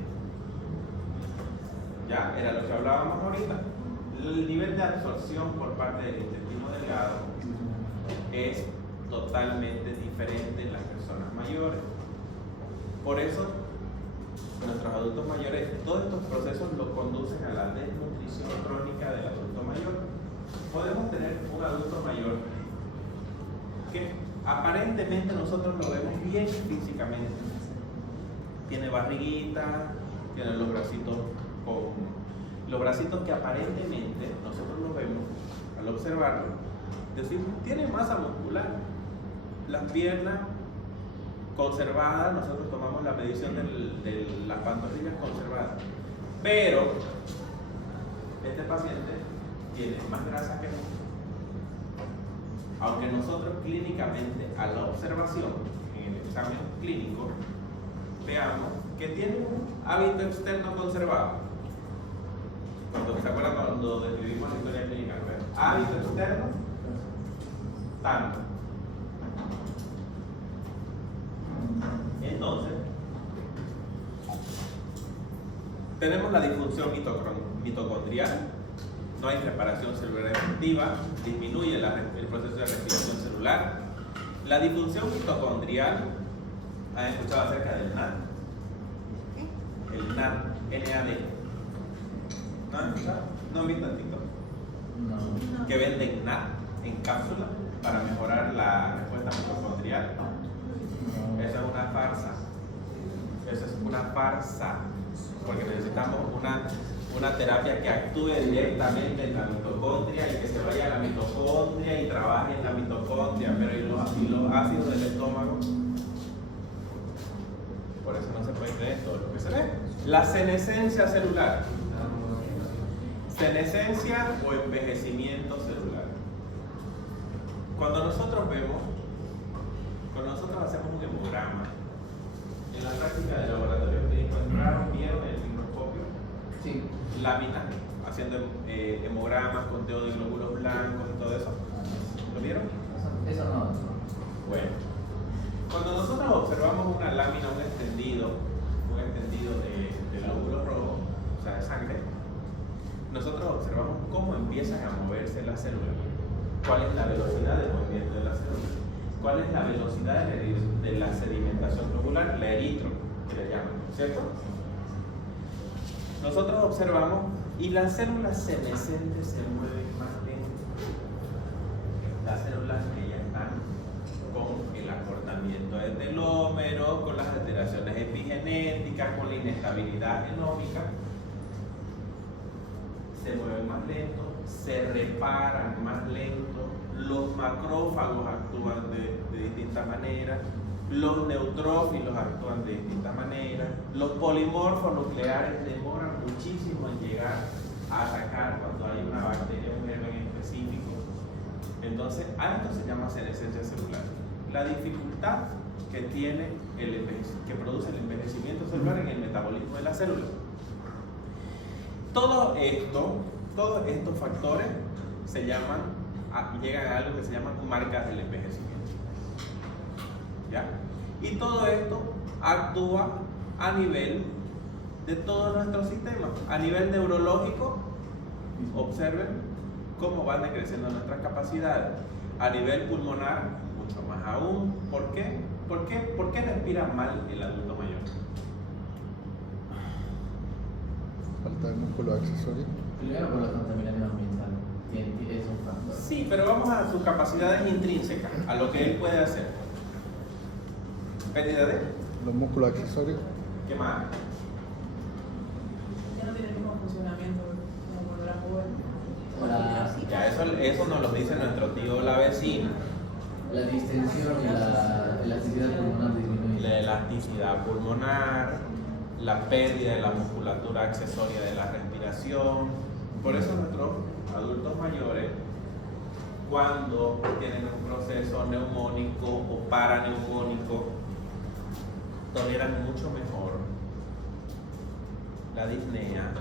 Ya, era lo que hablábamos ahorita. El nivel de absorción por parte del intestino delgado es totalmente diferente en las personas mayores. Por eso, nuestros adultos mayores, todos estos procesos los conducen a la desnutrición crónica del adulto mayor. Podemos tener un adulto mayor que aparentemente nosotros lo vemos bien físicamente. Tiene barriguita, tiene los bracitos que aparentemente nosotros lo vemos al observarlo. Decimos, tiene masa muscular, las piernas conservadas, nosotros tomamos la medición de las pantorrillas conservadas, pero este paciente tiene más grasa que músculo. Aunque nosotros clínicamente a la observación, en el examen clínico, veamos que tiene un hábito externo conservado. ¿Se acuerdan cuando describimos la historia clínica? Hábito externo, tanto. Entonces, tenemos la disfunción mitocondrial, no hay reparación celular efectiva, disminuye el proceso de respiración celular. La disfunción mitocondrial, ¿han escuchado acerca del NAD? El NAD, NAD. ¿No han escuchado? ¿No han visto en TikTok? No. Que venden NAD en cápsula para mejorar la respuesta mitocondrial. Esa es una farsa. Eso es una farsa. Porque necesitamos una terapia que actúe directamente en la mitocondria y que se vaya a la mitocondria y trabaje en la mitocondria. Pero ¿y los ácidos del estómago? Por eso no se puede creer todo lo que se ve. La senescencia celular. Senescencia o envejecimiento celular. Cuando nosotros hacemos un hemograma, en la práctica del laboratorio clínico vieron el microscopio, Sí. láminas, haciendo hemogramas, conteo de glóbulos blancos y todo eso. ¿Lo vieron? Eso no. Bueno, cuando nosotros observamos una lámina, un extendido de glóbulos rojos, o sea, de sangre, nosotros observamos cómo empiezan a moverse las células, cuál es la velocidad de movimiento de las células, cuál es la velocidad de la sedimentación globular, la eritro, que le llaman, ¿cierto? Nosotros observamos y las células senescentes se mueven más lento. Las células que ya están con el acortamiento del telómero, con las alteraciones epigenéticas, con la inestabilidad genómica, se mueven más lento, se reparan más lento, los macrófagos actúan de distintas maneras, los neutrófilos actúan de distintas maneras, los polimorfos nucleares demoran muchísimo en llegar a atacar cuando hay una bacteria, un germen específico. Entonces, a esto se llama senescencia celular. La dificultad que tiene que produce el envejecimiento celular en el metabolismo de la célula. Todos estos factores llegan a algo que se llaman marcas del envejecimiento. ¿Ya? Y todo esto actúa a nivel de todo nuestro sistema. A nivel neurológico, observen cómo van decreciendo nuestras capacidades. A nivel pulmonar, mucho más aún. ¿Por qué? ¿Por qué respira mal el adulto mayor? Falta de músculo accesorio. Primero por la contaminación ambiental. Es un factor. Sí, pero vamos a sus capacidades intrínsecas, a lo que él puede hacer. ¿Pérdida de? Los músculos accesorios. ¿Qué más? Ya no tiene el mismo funcionamiento como cuando era joven. Ya eso nos lo dice nuestro tío la vecina. La distensión y la elasticidad pulmonar disminuye. La elasticidad pulmonar, la pérdida de la musculatura accesoria de la respiración. Por eso nuestros adultos mayores, cuando tienen un proceso neumónico o paraneumónico, toleran mucho mejor la disnea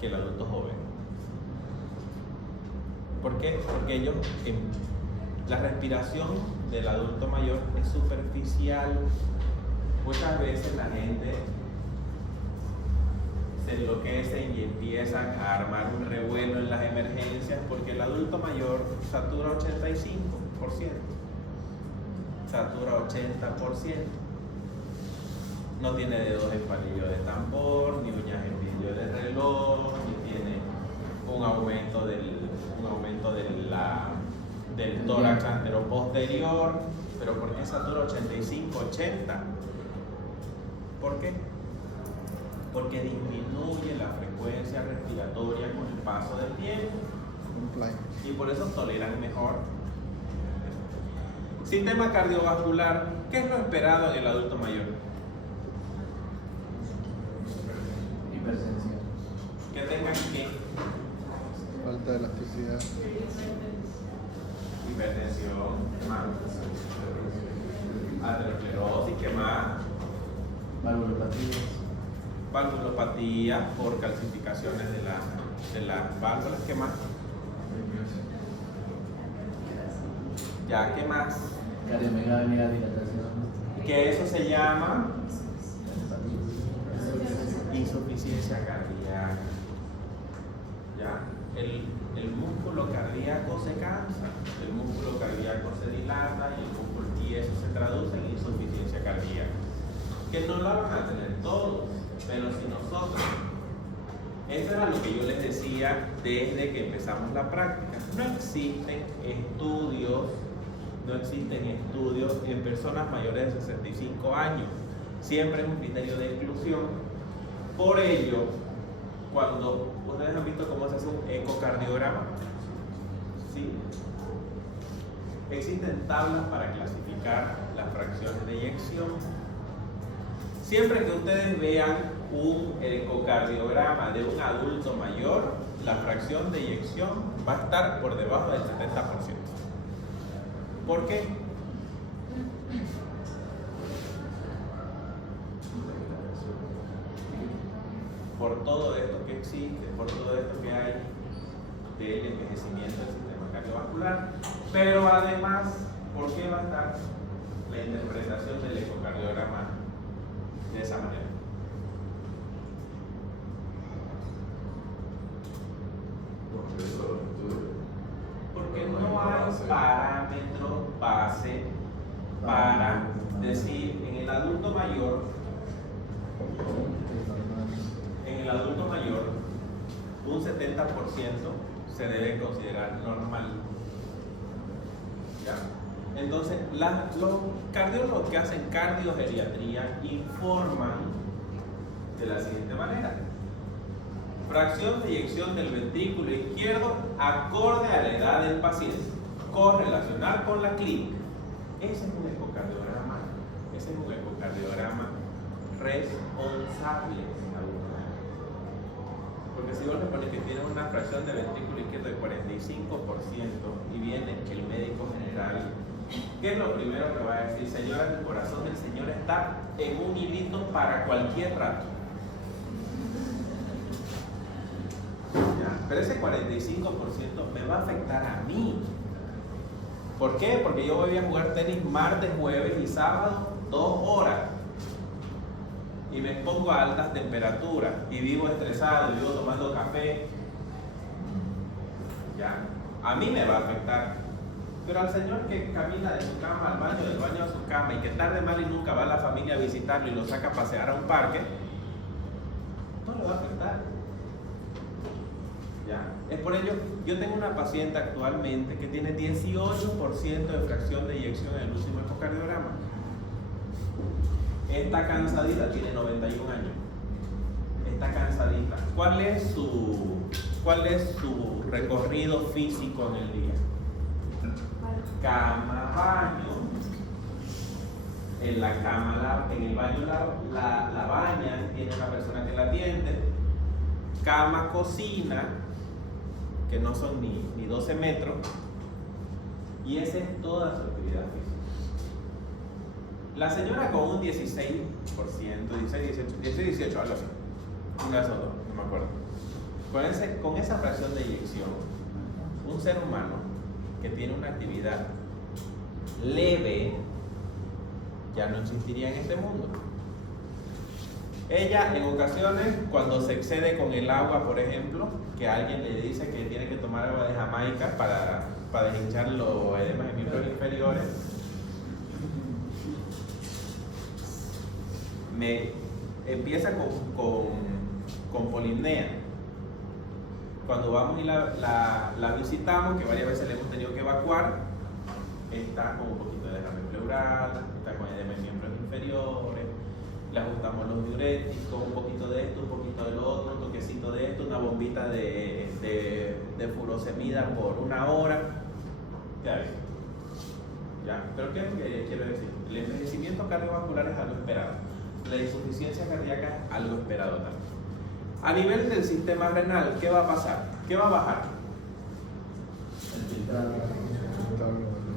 que el adulto joven. ¿Por qué? Porque la respiración del adulto mayor es superficial. Muchas veces la gente se enloquecen y empiezan a armar un revuelo en las emergencias porque el adulto mayor satura 85%. satura 80%. No tiene dedos en palillo de tambor, ni uñas en vidrio de reloj, ni tiene un aumento del tórax anteroposterior. ¿Pero por qué satura 85-80? ¿Por qué? Porque disminuye la frecuencia respiratoria con el paso del tiempo. Y por eso toleran mejor. Sistema cardiovascular, ¿qué es lo esperado en el adulto mayor? Hipertensión. Que tengan que Falta de elasticidad. hipertensión, ¿qué más? Aterosclerosis, ¿qué más? Valvulopatías. Valvulopatía por calcificaciones de las válvulas, ¿qué más? Ya, ¿qué más? Cardiomegalia, dilatación. Que eso se llama insuficiencia cardíaca. ¿Ya? El músculo cardíaco se cansa, el músculo cardíaco se dilata y eso se traduce en insuficiencia cardíaca. Que no la van a tener todos, pero si nosotros, eso era lo que yo les decía desde que empezamos la práctica, no existen estudios en personas mayores de 65 años, siempre es un criterio de exclusión. Por ello, cuando ustedes han visto cómo se hace un ecocardiograma, ¿sí? Existen tablas para clasificar las fracciones de eyección. Siempre que ustedes vean un ecocardiograma de un adulto mayor, la fracción de eyección va a estar por debajo del 70%. ¿Por qué? Por todo esto que existe, por todo esto que hay del envejecimiento del sistema cardiovascular, pero además, ¿por qué va a estar la interpretación del ecocardiograma de esa manera? Porque no hay parámetro base para decir en el adulto mayor, un 70% se debe considerar normal. ¿Ya? Entonces, los cardiólogos que hacen cardiogeriatría informan de la siguiente manera: fracción de eyección del ventrículo izquierdo acorde a la edad del paciente, correlacional con la clínica. Ese es un ecocardiograma responsable en adultos. Porque si vos le pones que tiene una fracción de ventrículo izquierdo de 45% y viene el médico general, ¿qué es lo primero que va a decir? Señora, el corazón del señor está en un hilito para cualquier rato. Pero ese 45% me va a afectar a mí. ¿Por qué? Porque yo voy a jugar tenis martes, jueves y sábado 2 horas. Y me expongo a altas temperaturas. Y vivo estresado, y vivo tomando café. ¿Ya? A mí me va a afectar. Pero al señor que camina de su cama al baño, del baño a su cama, y que tarde mal y nunca va a la familia a visitarlo y lo saca a pasear a un parque, no le va a afectar. ¿Ya? Es por ello, yo tengo una paciente actualmente que tiene 18% de fracción de eyección en el último ecocardiograma. Está cansadita, tiene 91 años. Está cansadita. ¿Cuál es su recorrido físico en el día? Cama, baño. En la cama, en el baño la bañan, tiene una persona que la atiende. Cama, cocina, que no son ni 12 metros, y esa es toda su actividad física. La señora con un 16%, 18, algo así, una sola, no me acuerdo, con esa fracción de eyección, un ser humano que tiene una actividad leve ya no existiría en este mundo. Ella en ocasiones, cuando se excede con el agua, por ejemplo, que alguien le dice que tiene que tomar agua de Jamaica para deshinchar los edemas hemisferios inferiores, empieza con polimnea. Cuando vamos y la visitamos, que varias veces le hemos tenido que evacuar, está con un poquito de derrame pleural, está con edema en miembros inferiores, le ajustamos los diuréticos, un poquito de esto, un poquito de lo otro, un toquecito de esto, una bombita de furosemida por 1 hora. Ya ves. ¿Ya? Pero ¿qué es lo que quiero decir? El envejecimiento cardiovascular es algo esperado. La insuficiencia cardíaca es algo esperado también. A nivel del sistema renal, ¿qué va a pasar? ¿Qué va a bajar?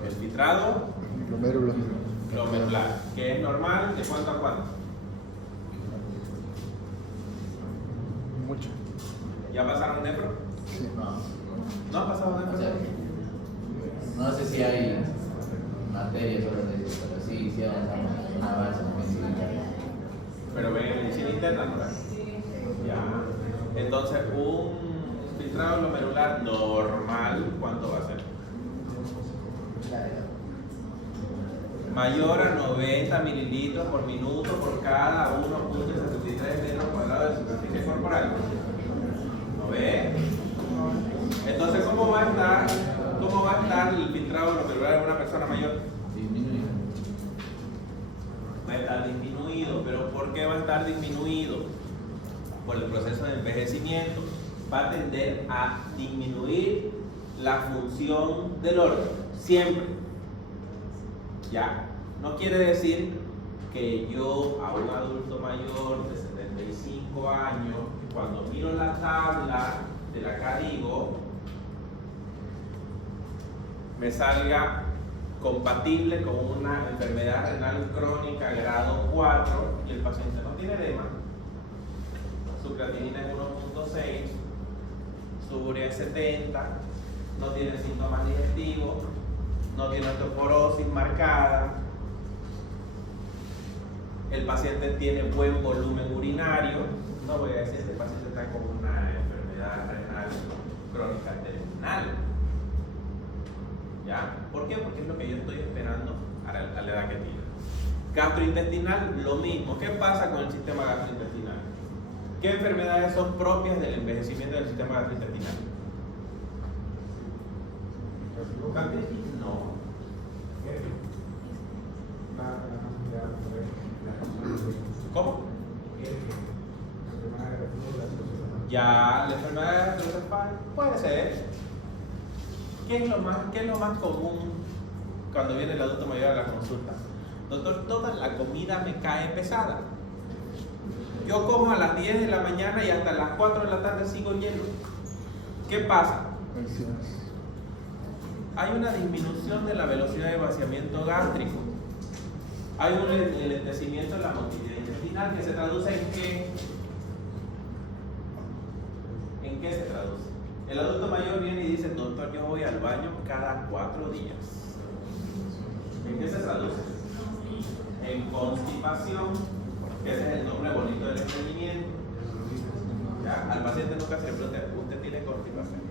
El filtrado glomerular, que es normal, ¿de cuánto a cuánto? Mucho. ¿Ya pasaron nefro? Sí. ¿No ha pasado O nefro? sea, no sé si hay materia sobre eso, pero sí, sí avanzamos en una avance en medicina interna. Pero ven en medicina interna, ¿no? Ya. Entonces, un filtrado glomerular normal, ¿cuánto va a ser? Mayor a 90 mililitros por minuto por cada 1.63 metros cuadrados de superficie corporal. ¿No ve? Entonces, ¿cómo va a estar el filtrado glomerular en una persona mayor? Disminuye. Va a estar disminuido. ¿Pero por qué va a estar disminuido? Por el proceso de envejecimiento. Va a tender a disminuir la función del órgano, siempre. Ya, no quiere decir que yo a un adulto mayor de 75 años, cuando miro la tabla de la CADIGO, me salga compatible con una enfermedad renal crónica grado 4 y el paciente no tiene edema, su creatinina es 1.6, su urea es 70, no tiene síntomas digestivos, no tiene osteoporosis marcada, el paciente tiene buen volumen urinario, no voy a decir que el paciente está con una enfermedad renal crónica terminal. ¿Ya? ¿Por qué? Porque es lo que yo estoy esperando a la edad que tiene. Gastrointestinal, lo mismo. ¿Qué pasa con el sistema gastrointestinal? ¿Qué enfermedades son propias del envejecimiento del sistema gastrointestinal? No. ¿Cómo? Ya, la enfermedad gastroesofágica puede ser. ¿Qué es lo más común cuando viene el adulto mayor a la consulta? Doctor, toda la comida me cae pesada. Yo como a las 10 de la mañana y hasta las 4 de la tarde sigo lleno. ¿Qué pasa? Hay una disminución de la velocidad de vaciamiento gástrico. Hay un enlentecimiento de la motilidad intestinal que se traduce en qué. ¿En qué se traduce? El adulto mayor viene y dice, doctor, yo voy al baño cada 4 días. ¿En qué se traduce? En constipación, que ese es el nombre bonito del estreñimiento. ¿Ya? Al paciente nunca se le pregunta, ¿usted tiene constipación?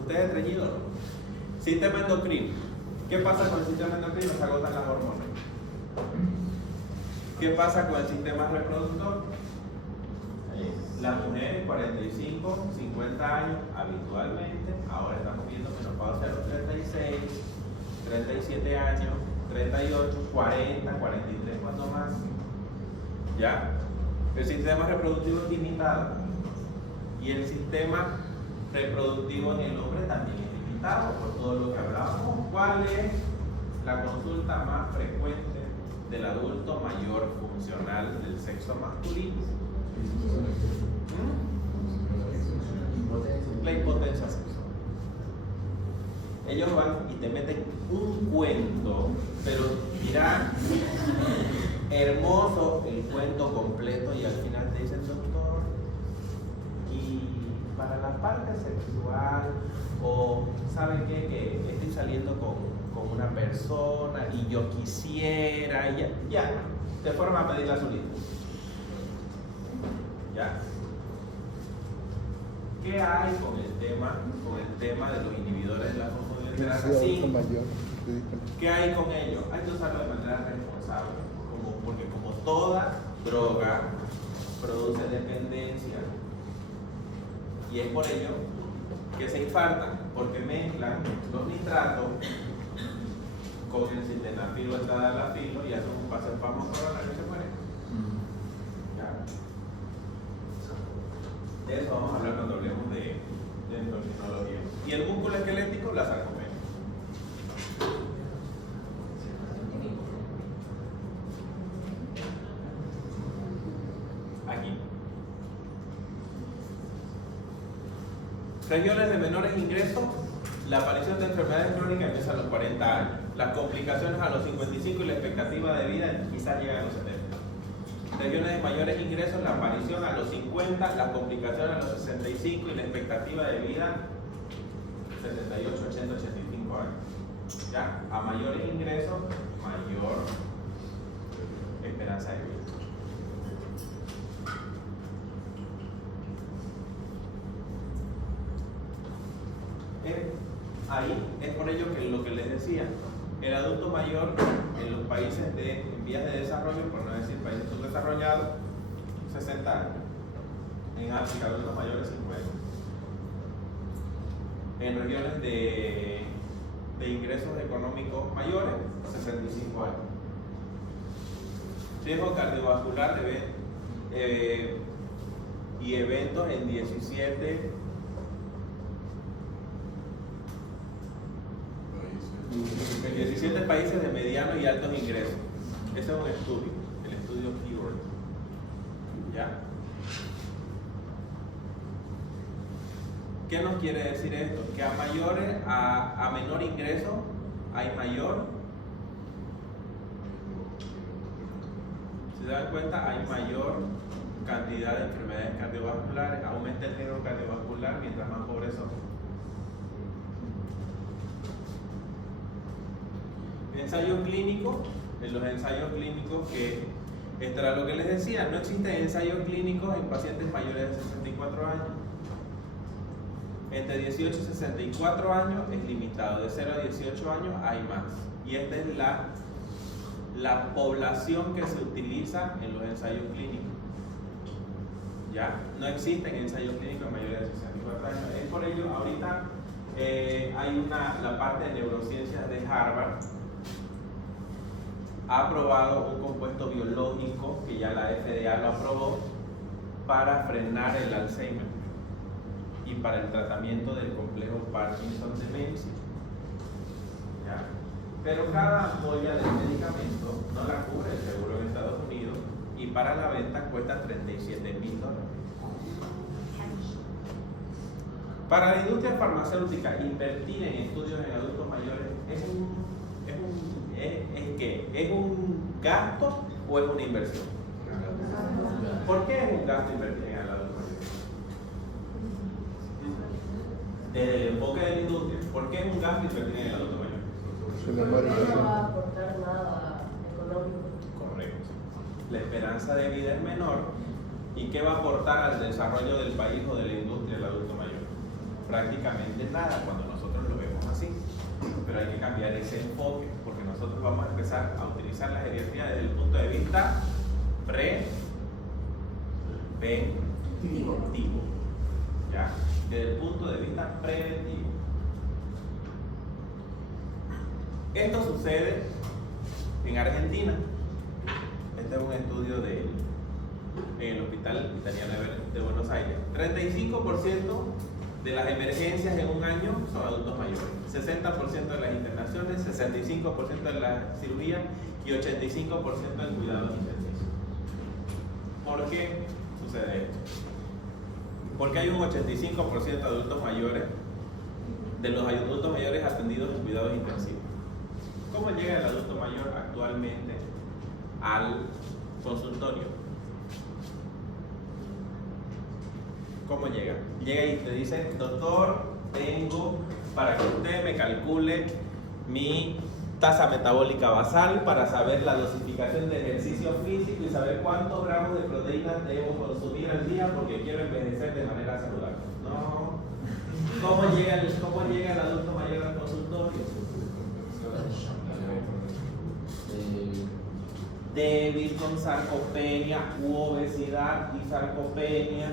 ¿Usted es estreñido o no? Sistema endocrino. ¿Qué pasa con el sistema endocrino? Se agotan las hormonas. ¿Qué pasa con el sistema reproductor? Las mujeres 45, 50 años habitualmente, ahora estamos viendo menopausia a los 36, 37 años, 38, 40, 43 cuando más. ¿Ya? El sistema reproductivo es limitado y el sistema reproductivo en el hombre también es limitado por todo lo que hablábamos. ¿Cuál es la consulta más frecuente del adulto mayor funcional del sexo masculino? La impotencia sexual. Ellos van y te meten un cuento, pero mira, hermoso el cuento completo, y al final te dicen, doctor, y para la parte sexual, o ¿saben qué? Que estoy saliendo con una persona y yo quisiera, y ya, te fueron a pedir la solita. ¿Ya? ¿Qué hay con el tema de los inhibidores de la fosfodiesterasa 5? ¿Qué hay con ellos? Hay que usarlo de manera responsable, porque como toda droga, produce dependencia. Y es por ello que se infartan, porque mezclan los nitratos con el sildenafil o el tadalafilo y hacen un pase espasmo coronario y se mueren. ¿Ya? De eso vamos a hablar cuando hablemos de endocrinología. Y el músculo esquelético, la sarcopenia. Aquí. Regiones de menores ingresos, la aparición de enfermedades crónicas empieza a los 40 años, las complicaciones a los 55 y la expectativa de vida quizás llega a los 70. Regiones de mayores ingresos, la aparición a los 50, las complicaciones a los 65 y la expectativa de vida 78, 80, 85 años. ¿Ya? A mayores ingresos, mayor esperanza de vida. Ahí es por ello que lo que les decía, el adulto mayor en los países en vías de desarrollo, por no decir países subdesarrollados, 60 años. En África, adultos mayores 50. En regiones de ingresos económicos mayores, 65 años. Riesgo cardiovascular y eventos en 17 países de medianos y altos ingresos. Ese es un estudio, el estudio Keyword. ¿Ya? ¿Qué nos quiere decir esto? Que a menor ingreso hay mayor, si se dan cuenta, hay mayor cantidad de enfermedades cardiovasculares, aumenta el riesgo cardiovascular mientras más pobres son. Ensayo clínico, en los ensayos clínicos que esto era lo que les decía, no existen ensayos clínicos en pacientes mayores de 64 años. Entre 18 y 64 años es limitado, de 0 a 18 años hay más. Y esta es la población que se utiliza en los ensayos clínicos. ¿Ya? No existen ensayos clínicos en mayores de 64 años. Es por ello, ahorita hay la parte de neurociencias de Harvard ha aprobado un compuesto biológico que ya la FDA lo aprobó para frenar el Alzheimer y para el tratamiento del complejo Parkinson-demencia. ¿Ya? Pero cada ampolla del medicamento no la cubre el seguro en Estados Unidos y para la venta cuesta $37,000. Para la industria farmacéutica, invertir en estudios en adultos mayores ¿es un gasto o es una inversión? ¿Por qué es un gasto invertir en el adulto mayor? Desde el enfoque de la industria, ¿por qué es un gasto invertir en el adulto mayor? No va a aportar nada económico. Correcto. La esperanza de vida es menor. ¿Y qué va a aportar al desarrollo del país o de la industria el adulto mayor? Prácticamente nada cuando nosotros lo vemos así. Pero hay que cambiar ese enfoque porque nosotros vamos a empezar a utilizar la geriatría desde el punto de vista preventivo. ¿Ya? Desde el punto de vista preventivo. Esto sucede en Argentina. Este es un estudio en el Hospital Italiano de Buenos Aires. 35% de las emergencias en un año son adultos mayores. 60% de las internaciones, 65% de las cirugías y 85% en cuidados intensivos. ¿Por qué sucede esto? Porque hay un 85% de adultos mayores, de los adultos mayores atendidos en cuidados intensivos. ¿Cómo llega el adulto mayor actualmente al consultorio? ¿Cómo llega? Llega y te dice, doctor, tengo para que usted me calcule mi tasa metabólica basal para saber la dosificación de ejercicio físico y saber cuántos gramos de proteínas debo consumir al día porque quiero envejecer de manera saludable. No. ¿Cómo llega el adulto mayor al consultorio? débil, con sarcopenia u obesidad y sarcopenia,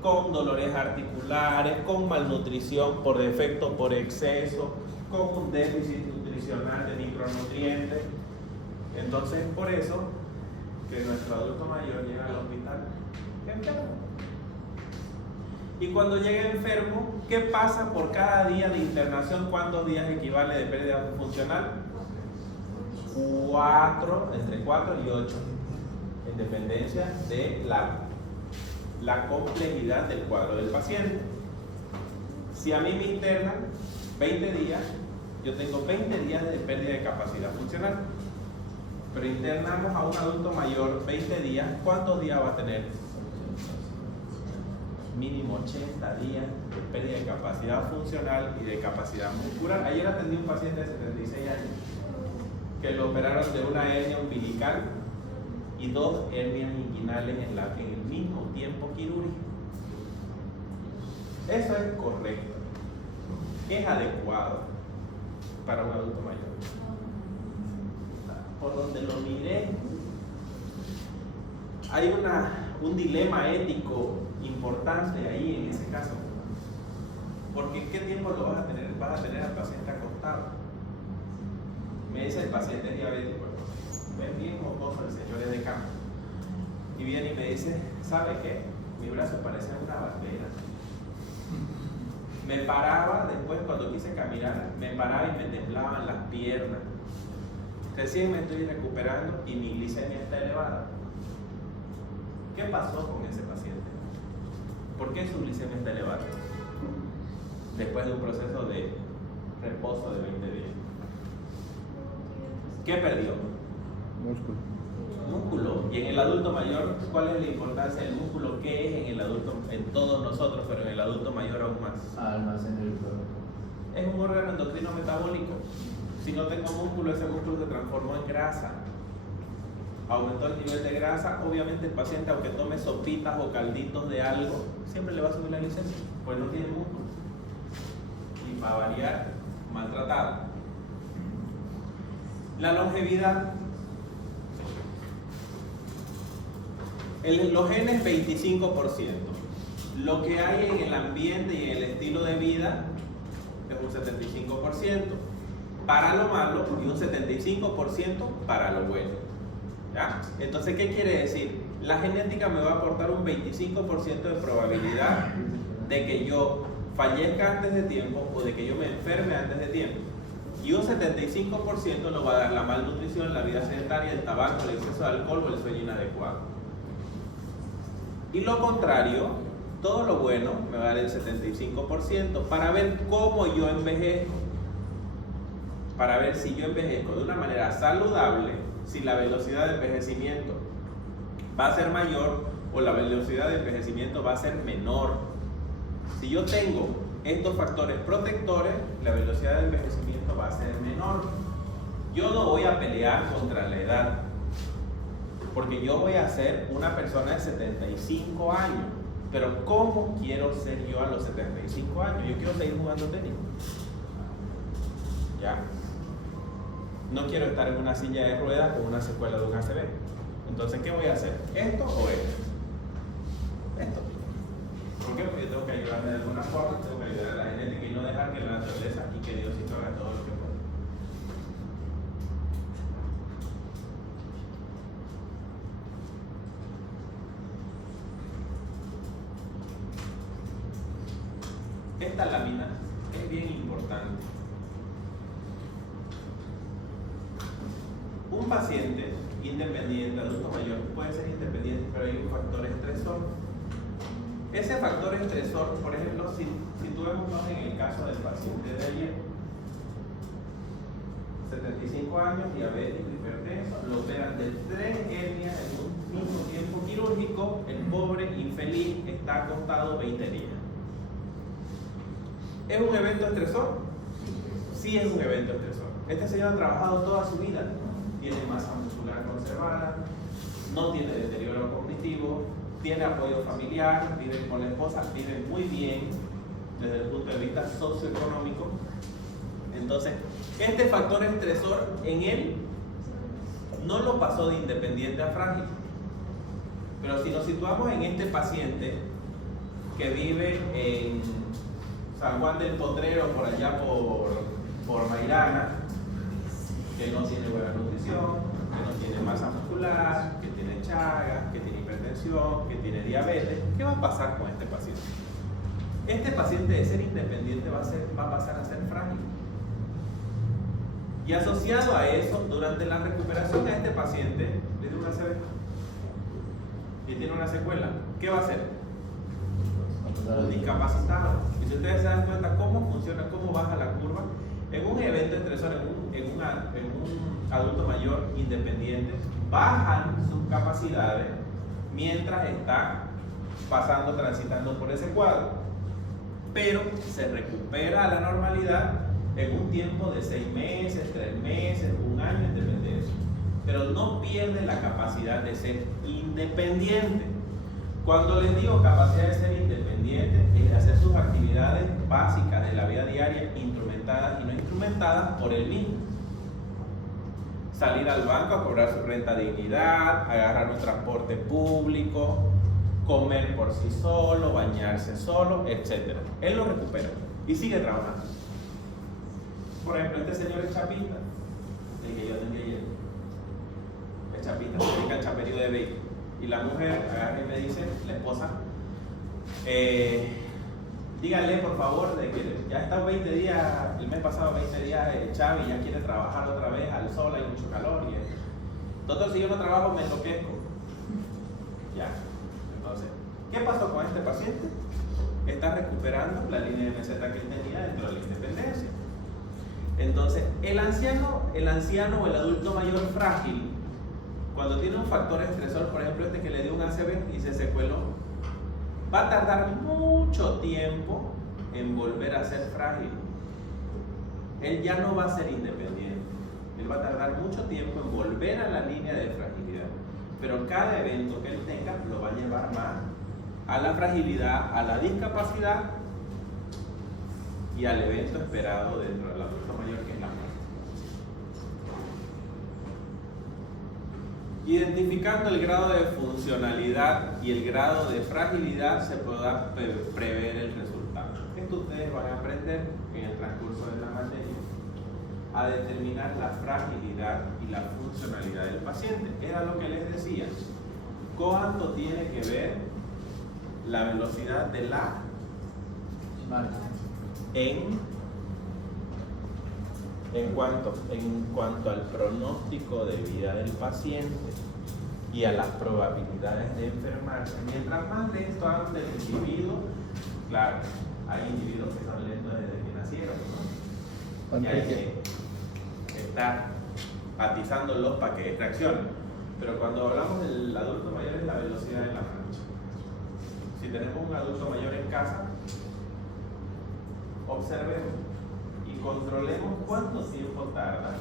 con dolores articulares, con malnutrición por defecto, por exceso, con un déficit nutricional de micronutrientes. Entonces, por eso que nuestro adulto mayor llega al hospital enfermo. Y cuando llega enfermo, ¿qué pasa por cada día de internación? ¿Cuántos días equivale de pérdida funcional? 4, entre 4 y 8, en dependencia de la complejidad del cuadro del paciente. Si a mí me internan 20 días, yo tengo 20 días de pérdida de capacidad funcional. Pero internamos a un adulto mayor 20 días, ¿cuántos días va a tener? Mínimo 80 días de pérdida de capacidad funcional y de capacidad muscular. Ayer atendí a un paciente de 76 años que lo operaron de una hernia umbilical y 2 hernias inguinales en el mismo tiempo quirúrgico. Eso es correcto, es adecuado para un adulto mayor. Por donde lo miré, hay un dilema ético importante ahí en ese caso, porque ¿qué tiempo lo vas a tener? Vas a tener al paciente acostado. Me dice el paciente es diabético, ven bien mocoso, el señor es de cama, y viene y me dice, ¿sabe qué? Mi brazo parece una bandera. Me paraba después cuando quise caminar, me paraba y me temblaban las piernas. Recién me estoy recuperando y mi glicemia está elevada. ¿Qué pasó con ese paciente? ¿Por qué su glicemia está elevada? Después de un proceso de reposo de 20 días. ¿Qué perdió? Músculo. Músculo. Y en el adulto mayor, ¿cuál es la importancia del músculo? ¿Qué es en el adulto, en todos nosotros, pero en el adulto mayor aún más? Almacén del cuerpo. Es un órgano endocrino metabólico. Si no tengo músculo, ese músculo se transformó en grasa. Aumentó el nivel de grasa, obviamente el paciente, aunque tome sopitas o calditos de algo, siempre le va a subir la glicemia, pues no tiene músculo. Y para variar, maltratado. La longevidad. Los genes 25%. Lo que hay en el ambiente y en el estilo de vida es un 75%. Para lo malo y un 75% para lo bueno. ¿Ya? Entonces, ¿qué quiere decir? La genética me va a aportar un 25% de probabilidad de que yo fallezca antes de tiempo o de que yo me enferme antes de tiempo. Y un 75% lo va a dar la malnutrición, la vida sedentaria, el tabaco, el exceso de alcohol o el sueño inadecuado. Y lo contrario, todo lo bueno me va a dar el 75% para ver cómo yo envejezco. Para ver si yo envejezco de una manera saludable, si la velocidad de envejecimiento va a ser mayor o la velocidad de envejecimiento va a ser menor. Si yo tengo estos factores protectores, la velocidad de envejecimiento va a ser menor. Yo no voy a pelear contra la edad, porque yo voy a ser una persona de 75 años. Pero ¿cómo quiero ser yo a los 75 años? Yo quiero seguir jugando tenis. ¿Ya? No quiero estar en una silla de ruedas con una secuela de un ACV. Entonces, ¿qué voy a hacer? ¿Esto o esto? Esto. ¿Por qué? Porque yo tengo que ayudarme de alguna forma, tengo que ayudar a la genética y no dejar que la naturaleza y que Diosito haga todo lo que pueda. Esta lámina es bien importante. Un paciente independiente, adulto mayor, puede ser independiente, pero hay un factor estresor. Ese factor estresor, por ejemplo, situémonos en el caso del paciente de ayer. 75 años, diabético, hipertenso, lo operan de 3 hernias en un mismo tiempo quirúrgico. El pobre infeliz está acostado 20 días. ¿Es un evento estresor? Sí, es un evento estresor. Este señor ha trabajado toda su vida, tiene masa muscular conservada, no tiene deterioro cognitivo, tiene apoyo familiar, vive con la esposa, vive muy bien desde el punto de vista socioeconómico. Entonces, este factor estresor en él no lo pasó de independiente a frágil. Pero si nos situamos en este paciente que vive en San Juan del Potrero, por allá por Mairana, que no tiene buena nutrición, que no tiene masa muscular, que tiene chagas, que tiene hipertensión, que tiene diabetes, ¿qué va a pasar con este paciente? Este paciente de ser independiente va a pasar a ser frágil. Y asociado a eso, durante la recuperación a este paciente le dio una ACV y tiene una secuela, ¿qué va a hacer? Discapacitado. Y si ustedes se dan cuenta cómo funciona, cómo baja la curva, en un evento estresor, en un adulto mayor independiente, bajan sus capacidades mientras está transitando por ese cuadro, pero se recupera a la normalidad en un tiempo de 6 meses, 3 meses, 1 año, en dependencia, pero no pierde la capacidad de ser independiente. Cuando les digo capacidad de ser independiente, es de hacer sus actividades básicas de la vida diaria, instrumentadas y no instrumentadas por él mismo. Salir al banco a cobrar su renta dignidad, agarrar un transporte público, comer por sí solo, bañarse solo, etc. Él lo recupera y sigue trabajando. Por ejemplo, este señor es chapista, el que yo atendí ayer. El chapista se dedica al chaperío de vehículos. Y la mujer agarra y me dice, la esposa, dígale por favor de que ya está 20 días, el mes pasado 20 días Chavi ya quiere trabajar otra vez al sol, hay mucho calor y eso. Doctor, si yo no trabajo me enloquezco. Ya, entonces, ¿qué pasó con este paciente? Está recuperando la línea de meseta que él tenía dentro de la independencia. Entonces, el anciano o el adulto mayor frágil, cuando tiene un factor estresor, por ejemplo este que le dio un ACV y se secueló, va a tardar mucho tiempo en volver a ser frágil. Él ya no va a ser independiente. Él va a tardar mucho tiempo en volver a la línea de fragilidad. Pero cada evento que él tenga lo va a llevar más a la fragilidad, a la discapacidad y al evento esperado dentro del adulto mayor, que es la muerte. Identificando el grado de funcionalidad y el grado de fragilidad se podrá prever el resultado. Esto ustedes van a aprender en el transcurso de la materia a determinar la fragilidad y la funcionalidad del paciente. Era lo que les decía. ¿Cuánto tiene que ver la velocidad de la marcha en cuanto al pronóstico de vida del paciente y a las probabilidades de enfermarse? Mientras más lento ande el individuo, claro, hay individuos que son lentos desde que nacieron, ¿no? Y hay que estar atizándolos para que reaccionen. Pero cuando hablamos del adulto mayor es la velocidad de la marcha. Si tenemos un adulto mayor en casa, observemos y controlemos cuánto tiempo tarda.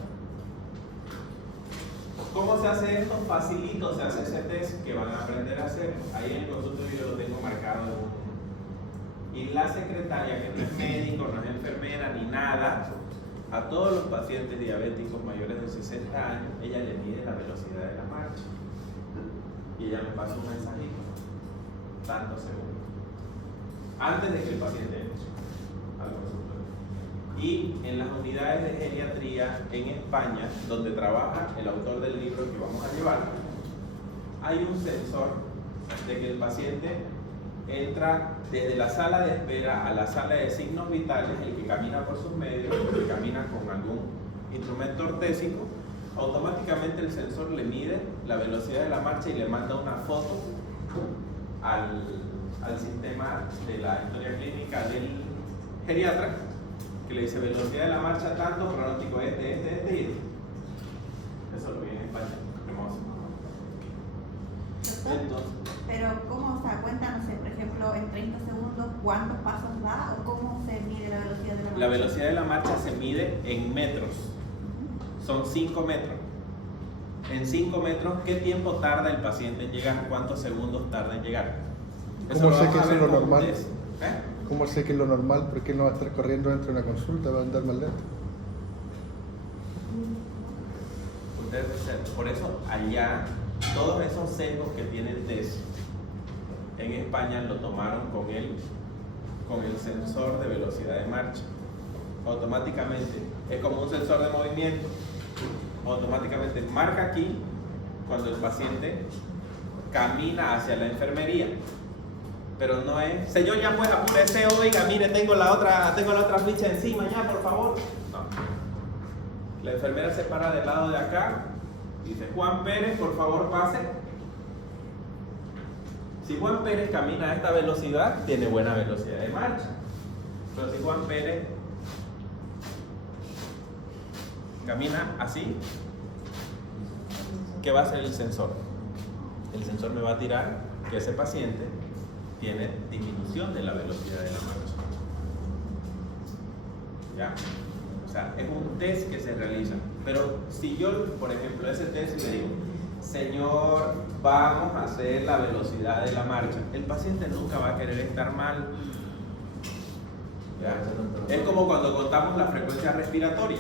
¿Cómo se hace esto? Facilito, se hace ese test que van a aprender a hacer. Ahí en el consultorio yo lo tengo marcado. Y la secretaria, que no es médico, no es enfermera ni nada, a todos los pacientes diabéticos mayores de 60 años, ella le mide la velocidad de la marcha. Y ella me pasa un mensajito, tantos segundos, antes de que el paciente entre al consultorio. Y en las unidades de geriatría en España, donde trabaja el autor del libro que vamos a llevar, hay un sensor de que el paciente entra desde la sala de espera a la sala de signos vitales, el que camina por sus medios, el que camina con algún instrumento ortésico, automáticamente el sensor le mide la velocidad de la marcha y le manda una foto al sistema de la historia clínica del geriatra, que le dice velocidad de la marcha tanto, pronóstico y este. Eso lo vi en España, hermoso. Entonces, pero ¿cómo se da cuenta, no sé, por ejemplo, en 30 segundos, cuántos pasos da o cómo se mide la velocidad de la marcha? La velocidad de la marcha se mide en metros. Son 5 metros. En 5 metros, ¿qué tiempo tarda el paciente en llegar? ¿Cuántos segundos tarda en llegar? ¿Cómo sé que eso es lo normal? ¿Eh? ¿Cómo sé que es lo normal? ¿Por qué no va a estar corriendo dentro de una consulta? Va a andar más lento. por eso allá, todos esos sesgos que tiene el test, en España lo tomaron con el sensor de velocidad de marcha. Automáticamente, es como un sensor de movimiento, automáticamente marca aquí cuando el paciente camina hacia la enfermería. Pero no es, señor, ya pues apúrese, oiga, mire, tengo la otra ficha encima, ya, por favor. No. La enfermera se para del lado de acá, dice, Juan Pérez, por favor, pase. Si Juan Pérez camina a esta velocidad, tiene buena velocidad de marcha. Pero si Juan Pérez camina así, ¿qué va a hacer el sensor? El sensor me va a tirar que ese paciente tiene disminución de la velocidad de la marcha. ¿Ya? O sea, es un test que se realiza. Pero si yo, por ejemplo, ese test le digo, señor, vamos a hacer la velocidad de la marcha, el paciente nunca va a querer estar mal. ¿Ya? Es como cuando contamos la frecuencia respiratoria.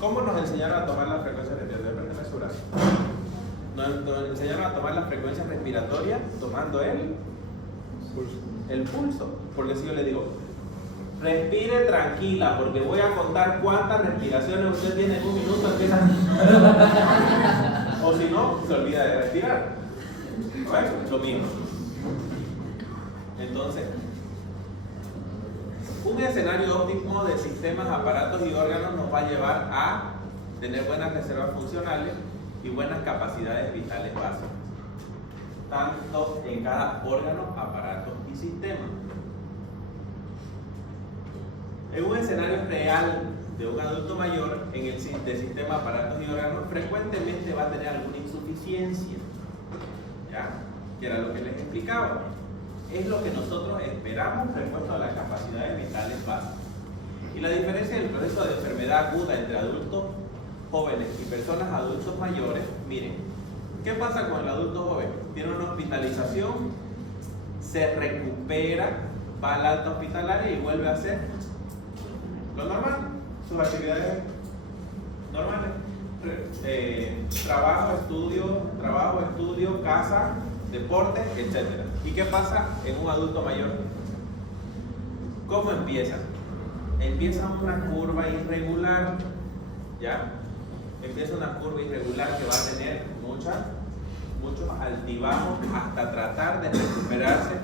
¿Cómo nos enseñaron a tomar la frecuencia respiratoria? Nos enseñaron a tomar la frecuencia respiratoria tomando el pulso. Porque si yo le digo, respire tranquila, porque voy a contar cuántas respiraciones usted tiene en un minuto, empieza. O si no, se olvida de respirar. ¿Vale? Lo mismo. Entonces, un escenario óptimo de sistemas, aparatos y órganos nos va a llevar a tener buenas reservas funcionales y buenas capacidades vitales básicas, tanto en cada órgano, aparato y sistema. En un escenario real de un adulto mayor, en el sistema, aparatos y órganos, frecuentemente va a tener alguna insuficiencia, ¿ya? Que era lo que les explicaba. Es lo que nosotros esperamos respecto a las capacidades vitales básicas. Y la diferencia del proceso de enfermedad aguda entre adultos jóvenes y personas adultos mayores, miren, ¿qué pasa con el adulto joven? Tiene una hospitalización, se recupera, va al alta hospitalaria y vuelve a hacer lo normal, sus actividades normales. Trabajo, estudio, casa, deporte, etc. ¿Y qué pasa en un adulto mayor? ¿Cómo empieza? Empieza una curva irregular, ¿ya? Empieza una curva irregular que va a tener muchos altibajos hasta tratar de recuperarse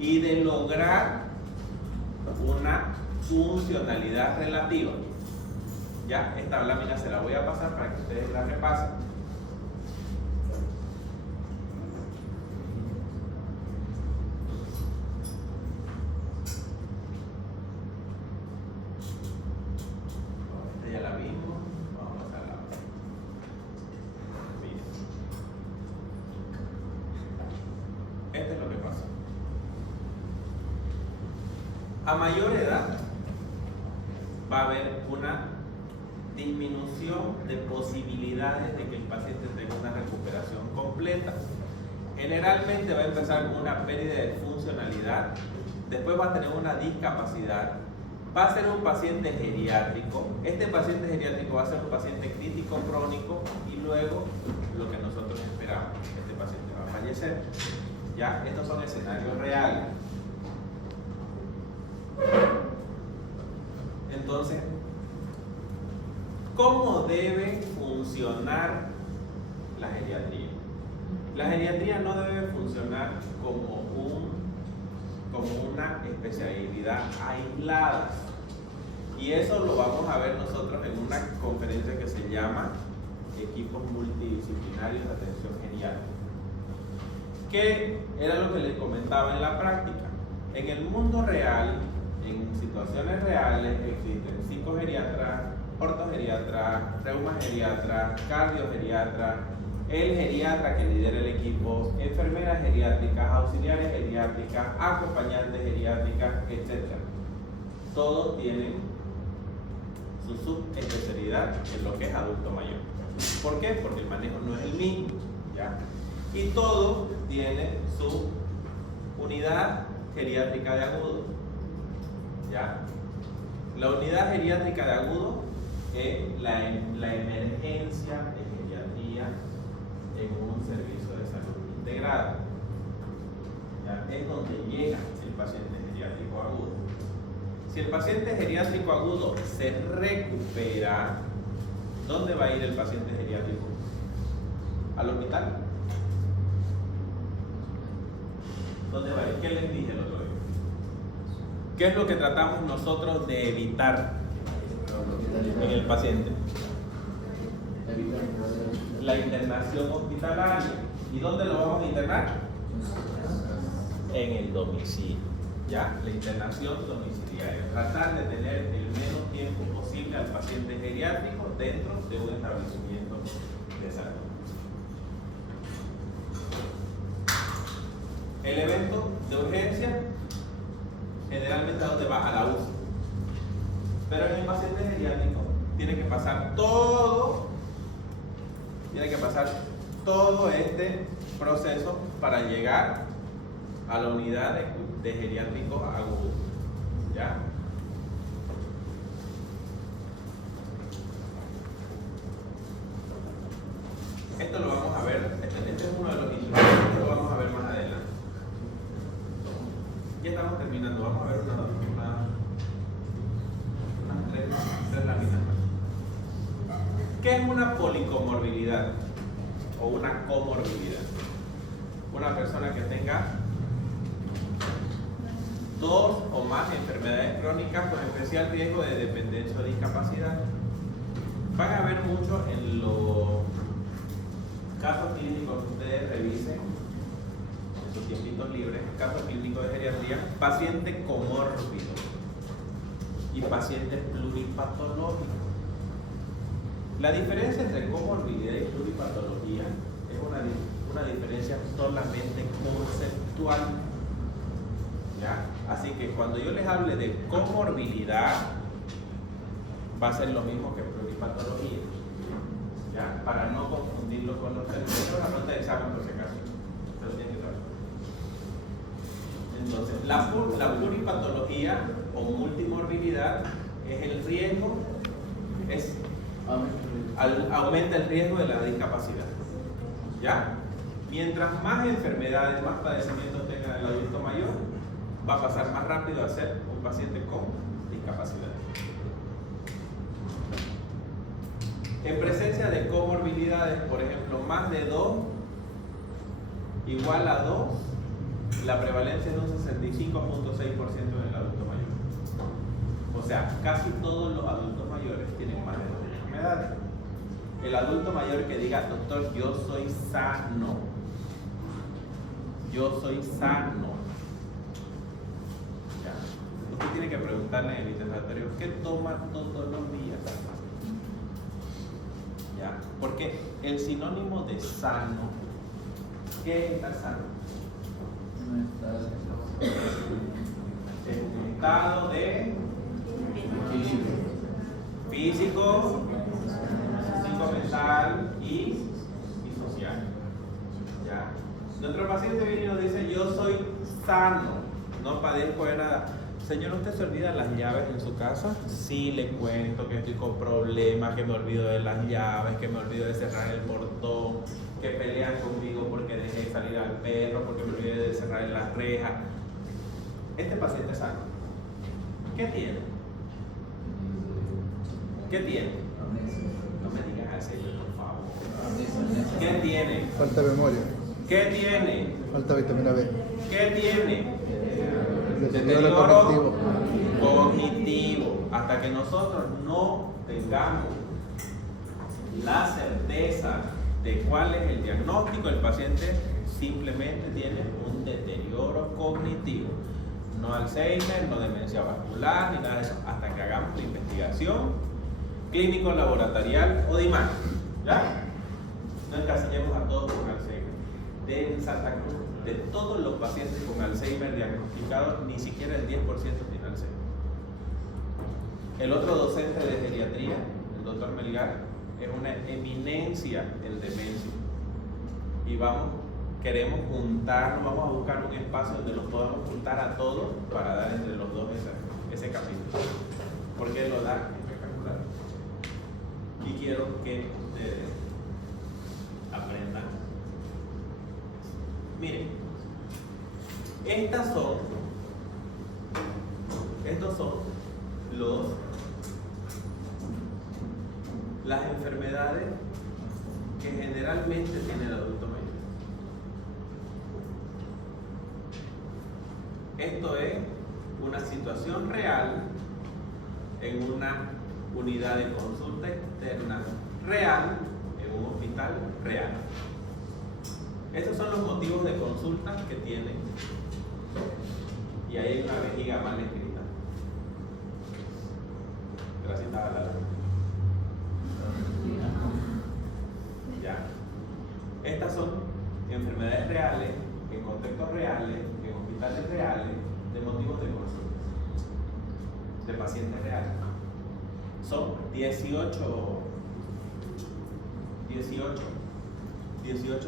y de lograr una funcionalidad relativa. Ya, esta lámina se la voy a pasar para que ustedes la repasen. Esta ya la vimos, vamos a pasar a la otra. Miren. Esto es lo que pasa. A mayor edad va a haber una disminución de posibilidades de que el paciente tenga una recuperación completa. Generalmente va a empezar con una pérdida de funcionalidad, después va a tener una discapacidad, va a ser un paciente geriátrico. Este paciente geriátrico va a ser un paciente crítico crónico y luego lo que nosotros esperamos, este paciente va a fallecer. Ya, estos son escenarios reales. Entonces, ¿cómo debe funcionar la geriatría? La geriatría no debe funcionar como una especialidad aislada. Y eso lo vamos a ver nosotros en una conferencia que se llama Equipos Multidisciplinarios de Atención Geriátrica. ¿Qué era lo que les comentaba en la práctica? En el mundo real, en situaciones reales, existen psicogeriatras, ortogeriatras, reumageriatras, cardiogeriatras, el geriatra que lidera el equipo, enfermeras geriátricas, auxiliares geriátricas, acompañantes geriátricas, etc. Todos tienen su subespecialidad en lo que es adulto mayor. ¿Por qué? Porque el manejo no es el mismo, ¿ya? Y todo tiene su unidad geriátrica de agudo, ¿ya? La unidad geriátrica de agudo es la emergencia de geriatría patología en un servicio de salud integrado. ¿Ya? Es donde llega el paciente geriátrico agudo. Si el paciente geriátrico agudo se recupera, ¿dónde va a ir el paciente geriátrico? ¿Al hospital? ¿Dónde va a ir? ¿Qué les dije el otro día? ¿Qué es lo que tratamos nosotros de evitar en el paciente? La internación hospitalaria. ¿Y dónde lo vamos a internar? En el domicilio. ¿Ya? La internación domiciliaria. Tratar de tener el menos tiempo posible al paciente geriátrico dentro de un establecimiento de salud. El evento de urgencia generalmente a dónde va, a la UCI. Pero en el paciente geriátrico tiene que pasar todo este proceso para llegar a la unidad de geriátrico agudo. ¿Ya? Esto lo vamos a ver, este es uno de los instrumentos, lo vamos a ver más adelante. Ya estamos terminando, vamos a ver unas tres láminas más. ¿Qué es una policomorbilidad o una comorbilidad? Una persona que tenga 2 o más enfermedades crónicas con especial riesgo de dependencia o discapacidad. Van a ver mucho en los casos clínicos que ustedes revisen en sus tiempitos libres, casos clínicos de geriatría, paciente comórbido y paciente pluripatológico. La diferencia entre comorbilidad y pluripatología es una diferencia solamente conceptual. ¿Ya? Así que cuando yo les hable de comorbilidad, va a ser lo mismo que pluripatología. ¿Ya? Para no confundirlo con los términos. Es una pregunta de examen por si acaso. Pero tienen que saber. Entonces, la pluripatología o multimorbilidad es el riesgo, aumenta el riesgo de la discapacidad. ¿Ya? Mientras más enfermedades, más padecimientos tenga el adulto mayor, va a pasar más rápido a ser un paciente con discapacidad. En presencia de comorbilidades, por ejemplo, más de 2 igual a 2, la prevalencia es de un 65.6% en el adulto mayor. O sea, casi todos los adultos mayores tienen más de 2 enfermedades. El adulto mayor que diga, doctor, yo soy sano. Yo soy sano. Ya. Usted tiene que preguntarle en el interrogatorio, ¿qué toma todos los días? ¿Ya? Porque el sinónimo de sano, ¿qué es estar sano? En estado de físico, psicomental y social. ¿Ya? Nuestro paciente viene y nos dice, yo soy sano, no padezco de nada. Señor, ¿usted se olvida las llaves en su casa? Sí, le cuento que estoy con problemas, que me olvido de las llaves, que me olvido de cerrar el portón, que pelean conmigo porque dejé de salir al perro, porque me olvidé de cerrar las rejas. Este paciente es sano. ¿Qué tiene? ¿Qué tiene? No me digas al señor, por favor. ¿Qué tiene? Falta de memoria. ¿Qué tiene? Falta vitamina B. ¿Qué tiene? Deterioro cognitivo. Hasta que nosotros no tengamos la certeza de cuál es el diagnóstico, el paciente simplemente tiene un deterioro cognitivo. No Alzheimer, no demencia vascular, ni nada de eso, hasta que hagamos la investigación clínico, laboratorial o de imagen. ¿Ya? No encasillemos a todos con Alzheimer. En Santa Cruz, de todos los pacientes con Alzheimer diagnosticados, ni siquiera el 10% tiene Alzheimer. El otro docente de geriatría, el doctor Melgar, es una eminencia en demencia. Y queremos juntarnos, vamos a buscar un espacio donde los podamos juntar a todos para dar entre los dos ese capítulo. Porque lo da espectacular. Y quiero que ustedes Estos son las enfermedades que generalmente tiene el adulto mayor. Esto es una situación real en una unidad de consulta externa real, en un hospital real. Estos son los motivos de consulta que tiene. Y ahí hay una vejiga mal escrita. Gracias a la ya. Estas son enfermedades reales, en contextos reales, en hospitales reales, de motivos de consulta, de pacientes reales. Son 18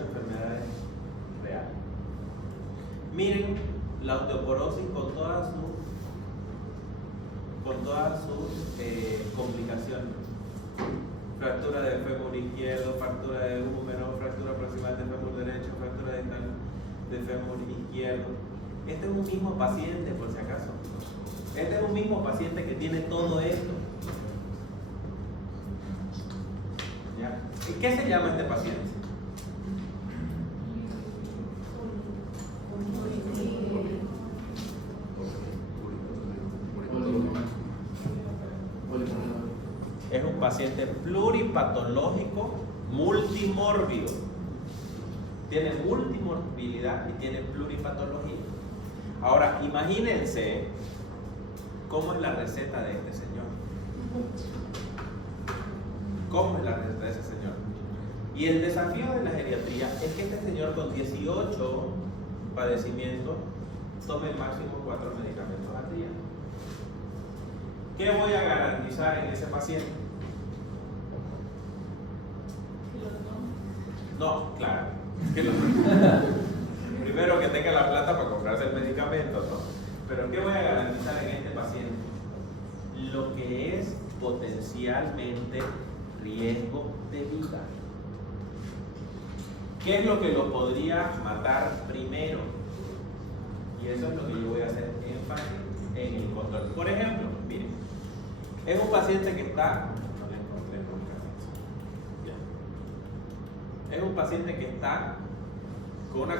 enfermedades reales. Miren la osteoporosis con todas sus complicaciones. Fractura del fémur izquierdo, fractura del húmero, fractura proximal del fémur derecho, fractura del fémur izquierdo. Este es un mismo paciente, por si acaso. Este es un mismo paciente que tiene todo esto. ¿Ya? ¿Y qué se llama este paciente? Es un paciente pluripatológico multimórbido. Tiene multimorbilidad y tiene pluripatología. Ahora, imagínense cómo es la receta de este señor. ¿Cómo es la receta de ese señor? Y el desafío de la geriatría es que este señor con 18 padecimientos tome máximo 4 medicamentos al día. ¿Qué voy a garantizar en ese paciente? No, claro. Primero que tenga la plata para comprarse el medicamento, ¿no? Pero ¿qué voy a garantizar en este paciente? Lo que es potencialmente riesgo de vida. ¿Qué es lo que lo podría matar primero? Y eso es lo que yo voy a hacer énfasis en el control. Por ejemplo, miren, es un paciente que está, no le encontré nunca. Es un paciente que está con una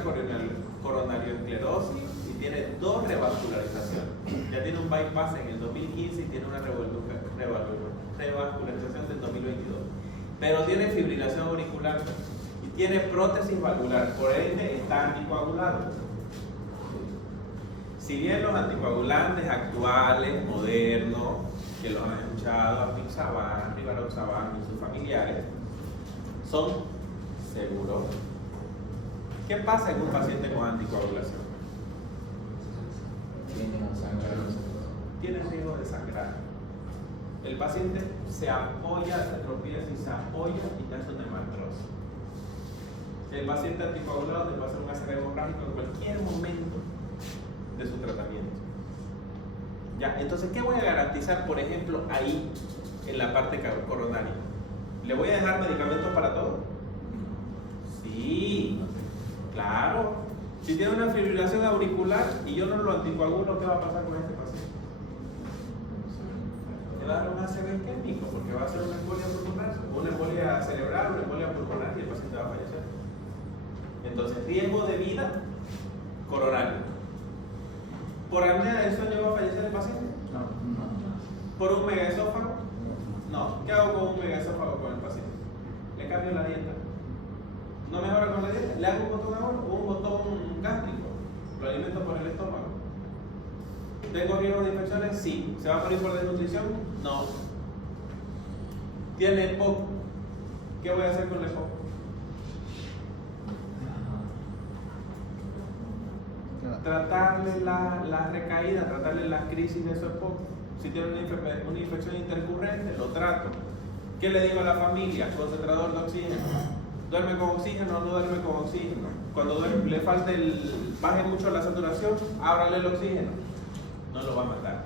coronarioesclerosis y tiene 2 revascularizaciones. Ya tiene un bypass en el 2015 y tiene una revascularización del 2022. Pero tiene fibrilación auricular y tiene prótesis valvular, por ende está anticoagulado. Si bien los anticoagulantes actuales, modernos, que los han escuchado, apixaban, rivaroxaban y sus familiares, son seguros. ¿Qué pasa en un paciente con anticoagulación? Tiene riesgo de sangrar. El paciente se apoya, se tropieza y se apoya y te hace una hemartrosis. El paciente anticoagulado te pasa un ACV hemorrágico en cualquier momento de su tratamiento. Ya, entonces, ¿qué voy a garantizar, por ejemplo, ahí en la parte coronaria? ¿Le voy a dejar medicamentos para todo? Sí, claro. Si tiene una fibrilación auricular y yo no lo anticoagulo, ¿qué va a pasar con este paciente? Le va a dar un ACV isquémico porque va a ser una embolia pulmonar, una embolia cerebral, una embolia pulmonar y el paciente va a fallecer. Entonces, riesgo de vida coronario. ¿Por apnea del sueño va a fallecer el paciente? No. ¿Por un megaesófago? No. ¿Qué hago con un megaesófago con el paciente? Le cambio la dieta. ¿No mejora con la dieta? ¿Le hago un botón ahora o un botón gástrico? ¿Lo alimento por el estómago? ¿Tengo riesgo de infecciones? Sí. ¿Se va a morir por desnutrición? No. ¿Tiene EPOC? ¿Qué voy a hacer con el EPOC? Tratarle la recaída, tratarle las crisis de su EPOC. Si tiene una infección intercurrente, lo trato. ¿Qué le digo a la familia? Concentrador de oxígeno. ¿Duerme con oxígeno o no duerme con oxígeno? Cuando le falte baje mucho la saturación, ábrale el oxígeno. No lo va a matar.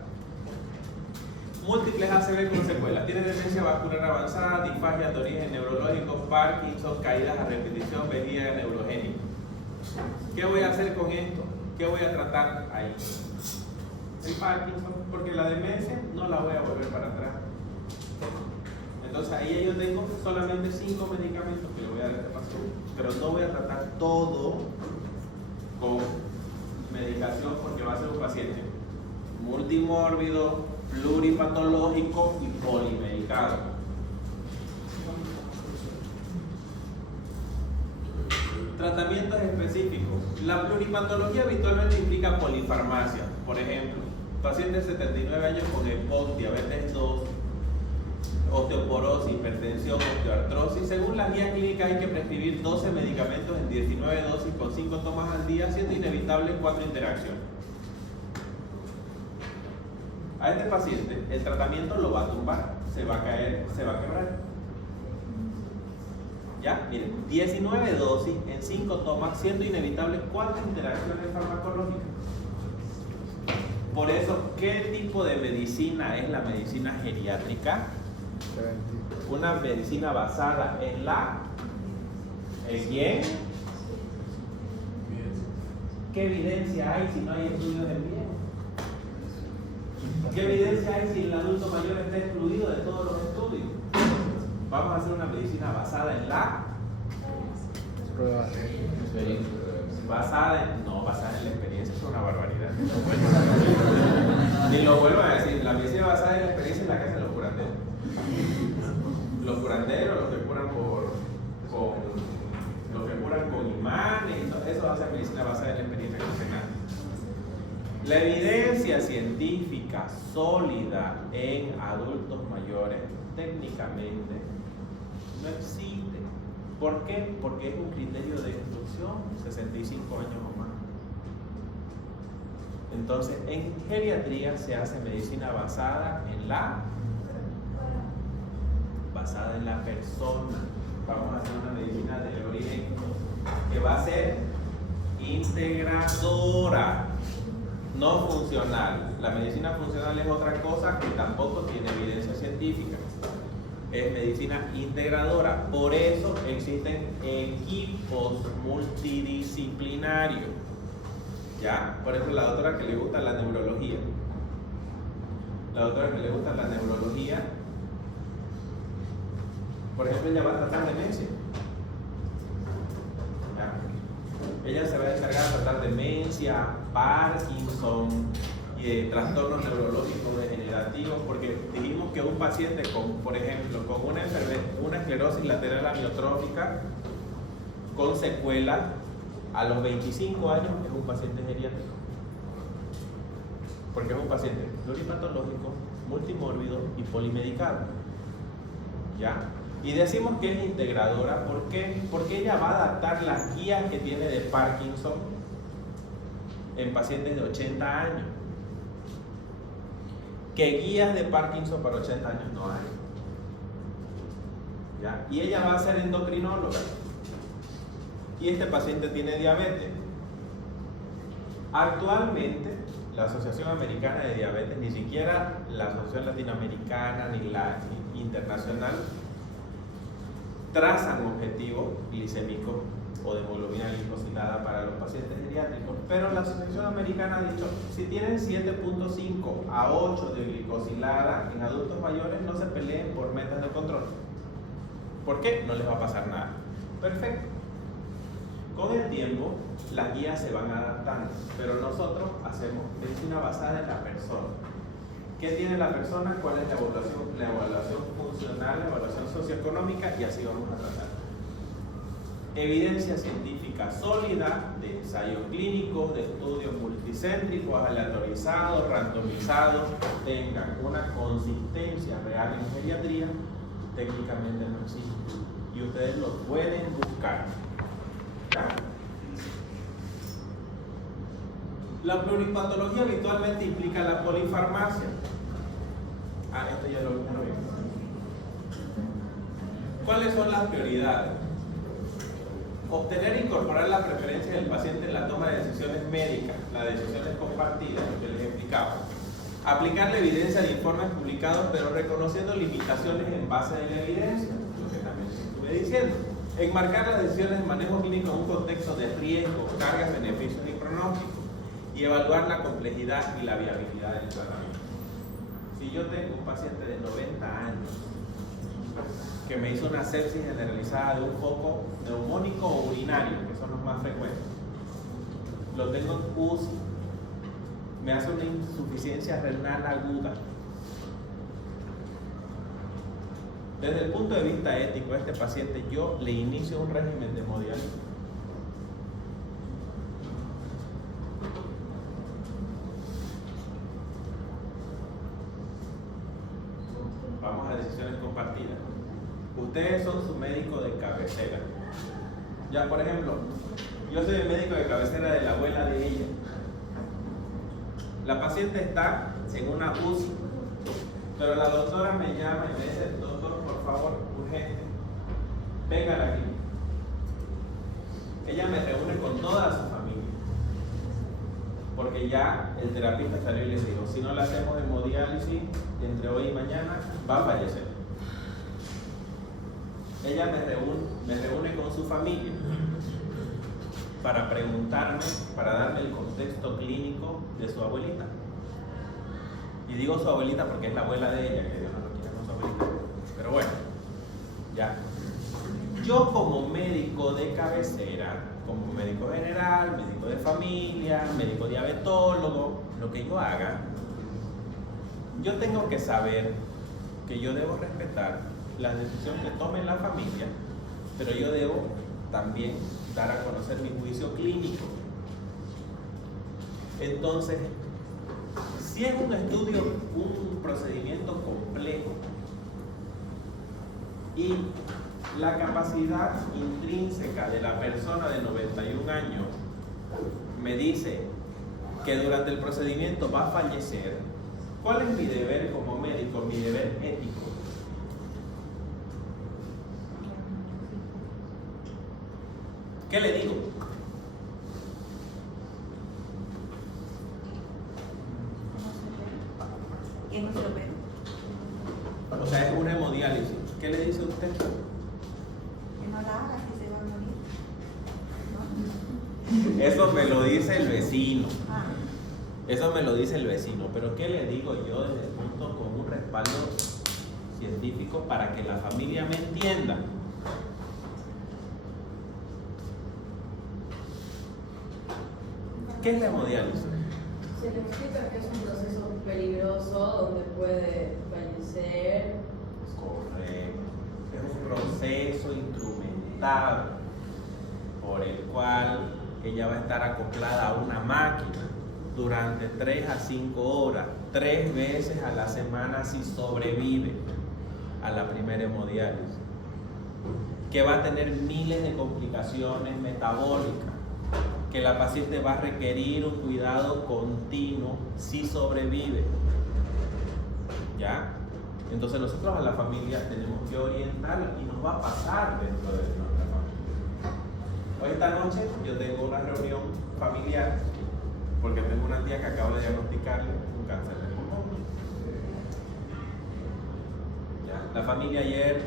Múltiples ACV con secuelas. Tiene demencia vascular avanzada, disfagia de origen neurológico, Parkinson, caídas a repetición, vejiga neurogénica. ¿Qué voy a hacer con esto? ¿Qué voy a tratar ahí? El Parkinson, porque la demencia no la voy a volver para atrás. Entonces ahí yo tengo solamente 5 medicamentos que le voy a dar a este paciente, pero no voy a tratar todo con medicación porque va a ser un paciente multimórbido, pluripatológico y polimedicado. Tratamientos específicos. La pluripatología habitualmente implica polifarmacia. Por ejemplo, paciente de 79 años con EPOC, diabetes 2, osteoporosis, hipertensión, osteoartrosis. Según la guía clínica hay que prescribir 12 medicamentos en 19 dosis con 5 tomas al día, siendo inevitable 4 interacciones. A este paciente el tratamiento lo va a tumbar, se va a caer, se va a quebrar. ¿Ya? Miren, 19 dosis en 5 tomas, siendo inevitable 4 interacciones farmacológicas. Por eso, ¿qué tipo de medicina es la medicina geriátrica? Una medicina basada en la... ¿En quién? ¿Qué evidencia hay si no hay estudios en bien? ¿Qué evidencia hay si el adulto mayor está excluido de todos los estudios? Vamos a hacer una medicina basada en la... basada en la experiencia, es una barbaridad. Y lo vuelvo a decir, la medicina basada en la experiencia es la que hacen los curanderos. Los curanderos, los que curan con imanes, eso hace medicina basada en la experiencia que hacen nada. La evidencia científica sólida en adultos mayores técnicamente no existe. ¿Por qué? Porque es un criterio de instrucción, 65 años o más. Entonces, en geriatría se hace medicina basada en la persona. Vamos a hacer una medicina de origen que va a ser integradora, no funcional. La medicina funcional es otra cosa que tampoco tiene evidencia científica. Es medicina integradora. Por eso existen equipos multidisciplinarios. ¿Ya? Por ejemplo, la doctora que le gusta la neurología. Por ejemplo, ella va a tratar demencia. ¿Ya? Ella se va a encargar de tratar demencia, Parkinson y trastornos neurológicos degenerativos, porque dijimos que un paciente con, por ejemplo, con una esclerosis lateral amiotrófica con secuelas a los 25 años es un paciente geriátrico, porque es un paciente pluripatológico, multimórbido y polimedicado. ¿Ya? Y decimos que es integradora, ¿por qué? Porque ella va a adaptar las guías que tiene de Parkinson en pacientes de 80 años. Que guías de Parkinson para 80 años no hay. ¿Ya? Y ella va a ser endocrinóloga. Y este paciente tiene diabetes. Actualmente, la Asociación Americana de Diabetes, ni siquiera la Asociación Latinoamericana ni la internacional, trazan objetivos glicémicos o de hemoglobina glicosilada para los pacientes geriátricos, pero la Asociación Americana ha dicho, si tienen 7.5 a 8 de glicosilada en adultos mayores, no se peleen por metas de control. ¿Por qué? No les va a pasar nada. Perfecto. Con el tiempo, las guías se van adaptando, pero nosotros hacemos medicina basada en la persona. ¿Qué tiene la persona? ¿Cuál es la evaluación funcional, la evaluación socioeconómica? Y así vamos a tratar. Evidencia científica sólida de ensayos clínicos, de estudios multicéntricos, aleatorizados, randomizados, tengan una consistencia real en geriatría, técnicamente no existe. Y ustedes lo pueden buscar. ¿Ya? La pluripatología habitualmente implica la polifarmacia. Esto ya lo vimos. ¿Cuáles son las prioridades? Obtener e incorporar la preferencia del paciente en la toma de decisiones médicas, las decisiones compartidas, lo que les explicaba. Aplicar la evidencia de informes publicados, pero reconociendo limitaciones en base de la evidencia, lo que también estuve diciendo. Enmarcar las decisiones de manejo clínico en un contexto de riesgo, cargas, beneficios y pronósticos. y evaluar la complejidad y la viabilidad del tratamiento. Si yo tengo un paciente de 90 años que me hizo una sepsis generalizada de un foco neumónico o urinario, que son los más frecuentes, lo tengo en UCI, me hace una insuficiencia renal aguda. Desde el punto de vista ético a este paciente, yo le inicio un régimen de hemodiálisis. Vamos a decisiones compartidas. Ustedes son su médico de cabecera. Ya, por ejemplo, yo soy el médico de cabecera de la abuela de ella. La paciente está en una UCI, pero la doctora me llama y me dice: doctor, por favor, urgente, venga a la clínica. Ella me reúne con toda su familia, porque ya el terapista salió y les dijo: si no le hacemos hemodiálisis entre hoy y mañana, va a fallecer. Ella me reúne con su familia para preguntarme, para darme el contexto clínico de su abuelita. Y digo su abuelita porque es la abuela de ella, que Dios no lo quiera con su abuelita. Pero bueno, ya. Yo como médico de cabecera, como médico general, médico de familia, médico diabetólogo, lo que yo haga, yo tengo que saber que yo debo respetar la decisión que tome la familia, pero yo debo también dar a conocer mi juicio clínico. Entonces, si es un estudio, un procedimiento complejo y la capacidad intrínseca de la persona de 91 años me dice que durante el procedimiento va a fallecer, ¿cuál es mi deber como médico, mi deber ético? ¿Qué le digo? ¿Quién no se lo ve? O sea, es una hemodiálisis. ¿Qué le dice usted? Que no la haga, que se va a morir. Eso me lo dice el vecino. Ah, Eso me lo dice el vecino. Pero ¿qué le digo yo desde el punto con un respaldo científico para que la familia me entienda? ¿Qué es la hemodiálisis? Se le explica que es un proceso peligroso donde puede fallecer. Correcto. Es un proceso instrumentado por el cual ella va a estar acoplada a una máquina durante 3 a 5 horas, 3 veces a la semana si sobrevive a la primera hemodiálisis, que va a tener miles de complicaciones metabólicas, que la paciente va a requerir un cuidado continuo si sobrevive. ¿Ya? Entonces nosotros a la familia tenemos que orientar y nos va a pasar dentro de nuestra familia. Hoy esta noche yo tengo una reunión familiar porque tengo una tía que acabo de diagnosticarle un cáncer de pulmón. ¿Ya? La familia ayer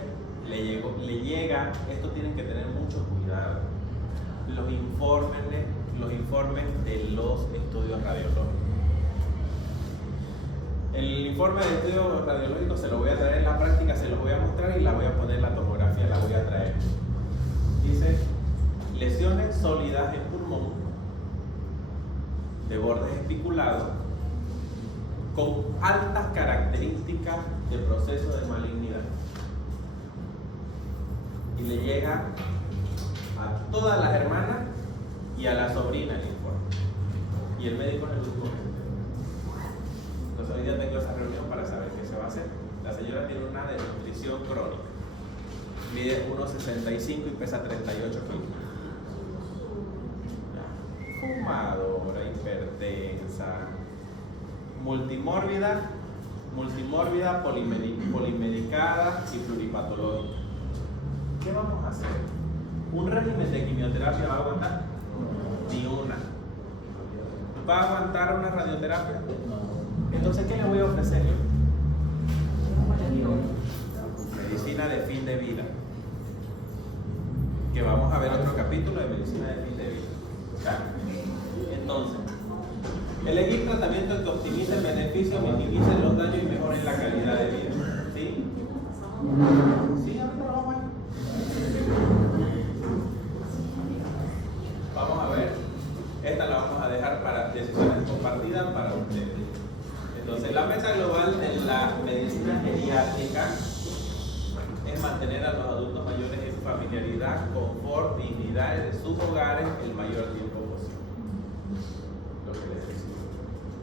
le llega, esto tienen que tener mucho cuidado. Los informes de los estudios radiológicos. El informe de estudios radiológicos se lo voy a traer en la práctica, se los voy a mostrar y la voy a poner en la tomografía, la voy a traer. Dice: lesiones sólidas en pulmón, de bordes espiculados, con altas características de proceso de malignidad. Y le llega a todas las hermanas y a la sobrina el informe. Y el médico es el último que se entera. Entonces hoy día tengo esa reunión para saber qué se va a hacer. La señora tiene una desnutrición crónica. Mide 1,65 y pesa 38 kilos. Fumadora, hipertensa, multimórbida, polimedicada y pluripatológica. ¿Qué vamos a hacer? ¿Un régimen de quimioterapia va a aguantar? Ni una. ¿Va a aguantar una radioterapia? Entonces, ¿qué le voy a ofrecer yo? Medicina de fin de vida. Que vamos a ver otro capítulo de medicina de fin de vida. ¿Ya? Entonces, Elegir tratamientos que optimicen el beneficio, minimicen los daños y mejoren la calidad de vida. ¿Sí? ¿Sí? Vamos a ver. Esta la vamos a dejar para decisiones compartidas para ustedes. Entonces, la meta global de la medicina geriátrica es mantener a los adultos mayores en familiaridad, confort, dignidad de sus hogares el mayor tiempo posible. Lo que les decía.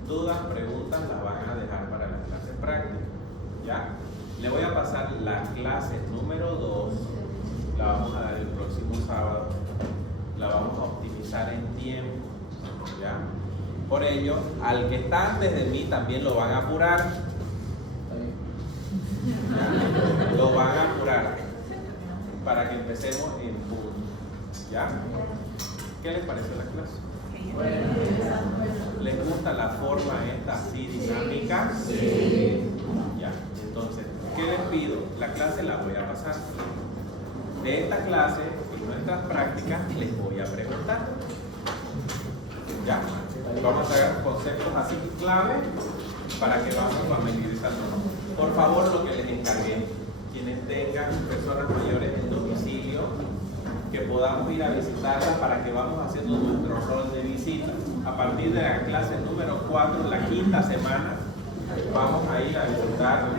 Dudas, preguntas las van a dejar para las clases prácticas. ¿Ya? Le voy a pasar la clase número 2. La vamos a dar el próximo sábado. La vamos a optimizar en tiempo. ¿Ya? Por ello, al que está antes de mí también lo van a apurar. ¿Ya? Lo van a apurar para que empecemos en punto. ¿Ya? ¿Qué les pareció la clase? ¿Les gusta la forma esta así dinámica? Sí. Ya, entonces, ¿qué les pido? La clase la voy a pasar. De esta clase, en nuestras prácticas, les voy a preguntar. ¿Ya? Vamos a ver conceptos así clave para que vamos familiarizándonos. Por favor, lo que les encargué, quienes tengan personas mayores en domicilio, que podamos ir a visitarlas para que vamos haciendo nuestro rol de visita. A partir de la clase número 4, la quinta semana, vamos a ir a visitar al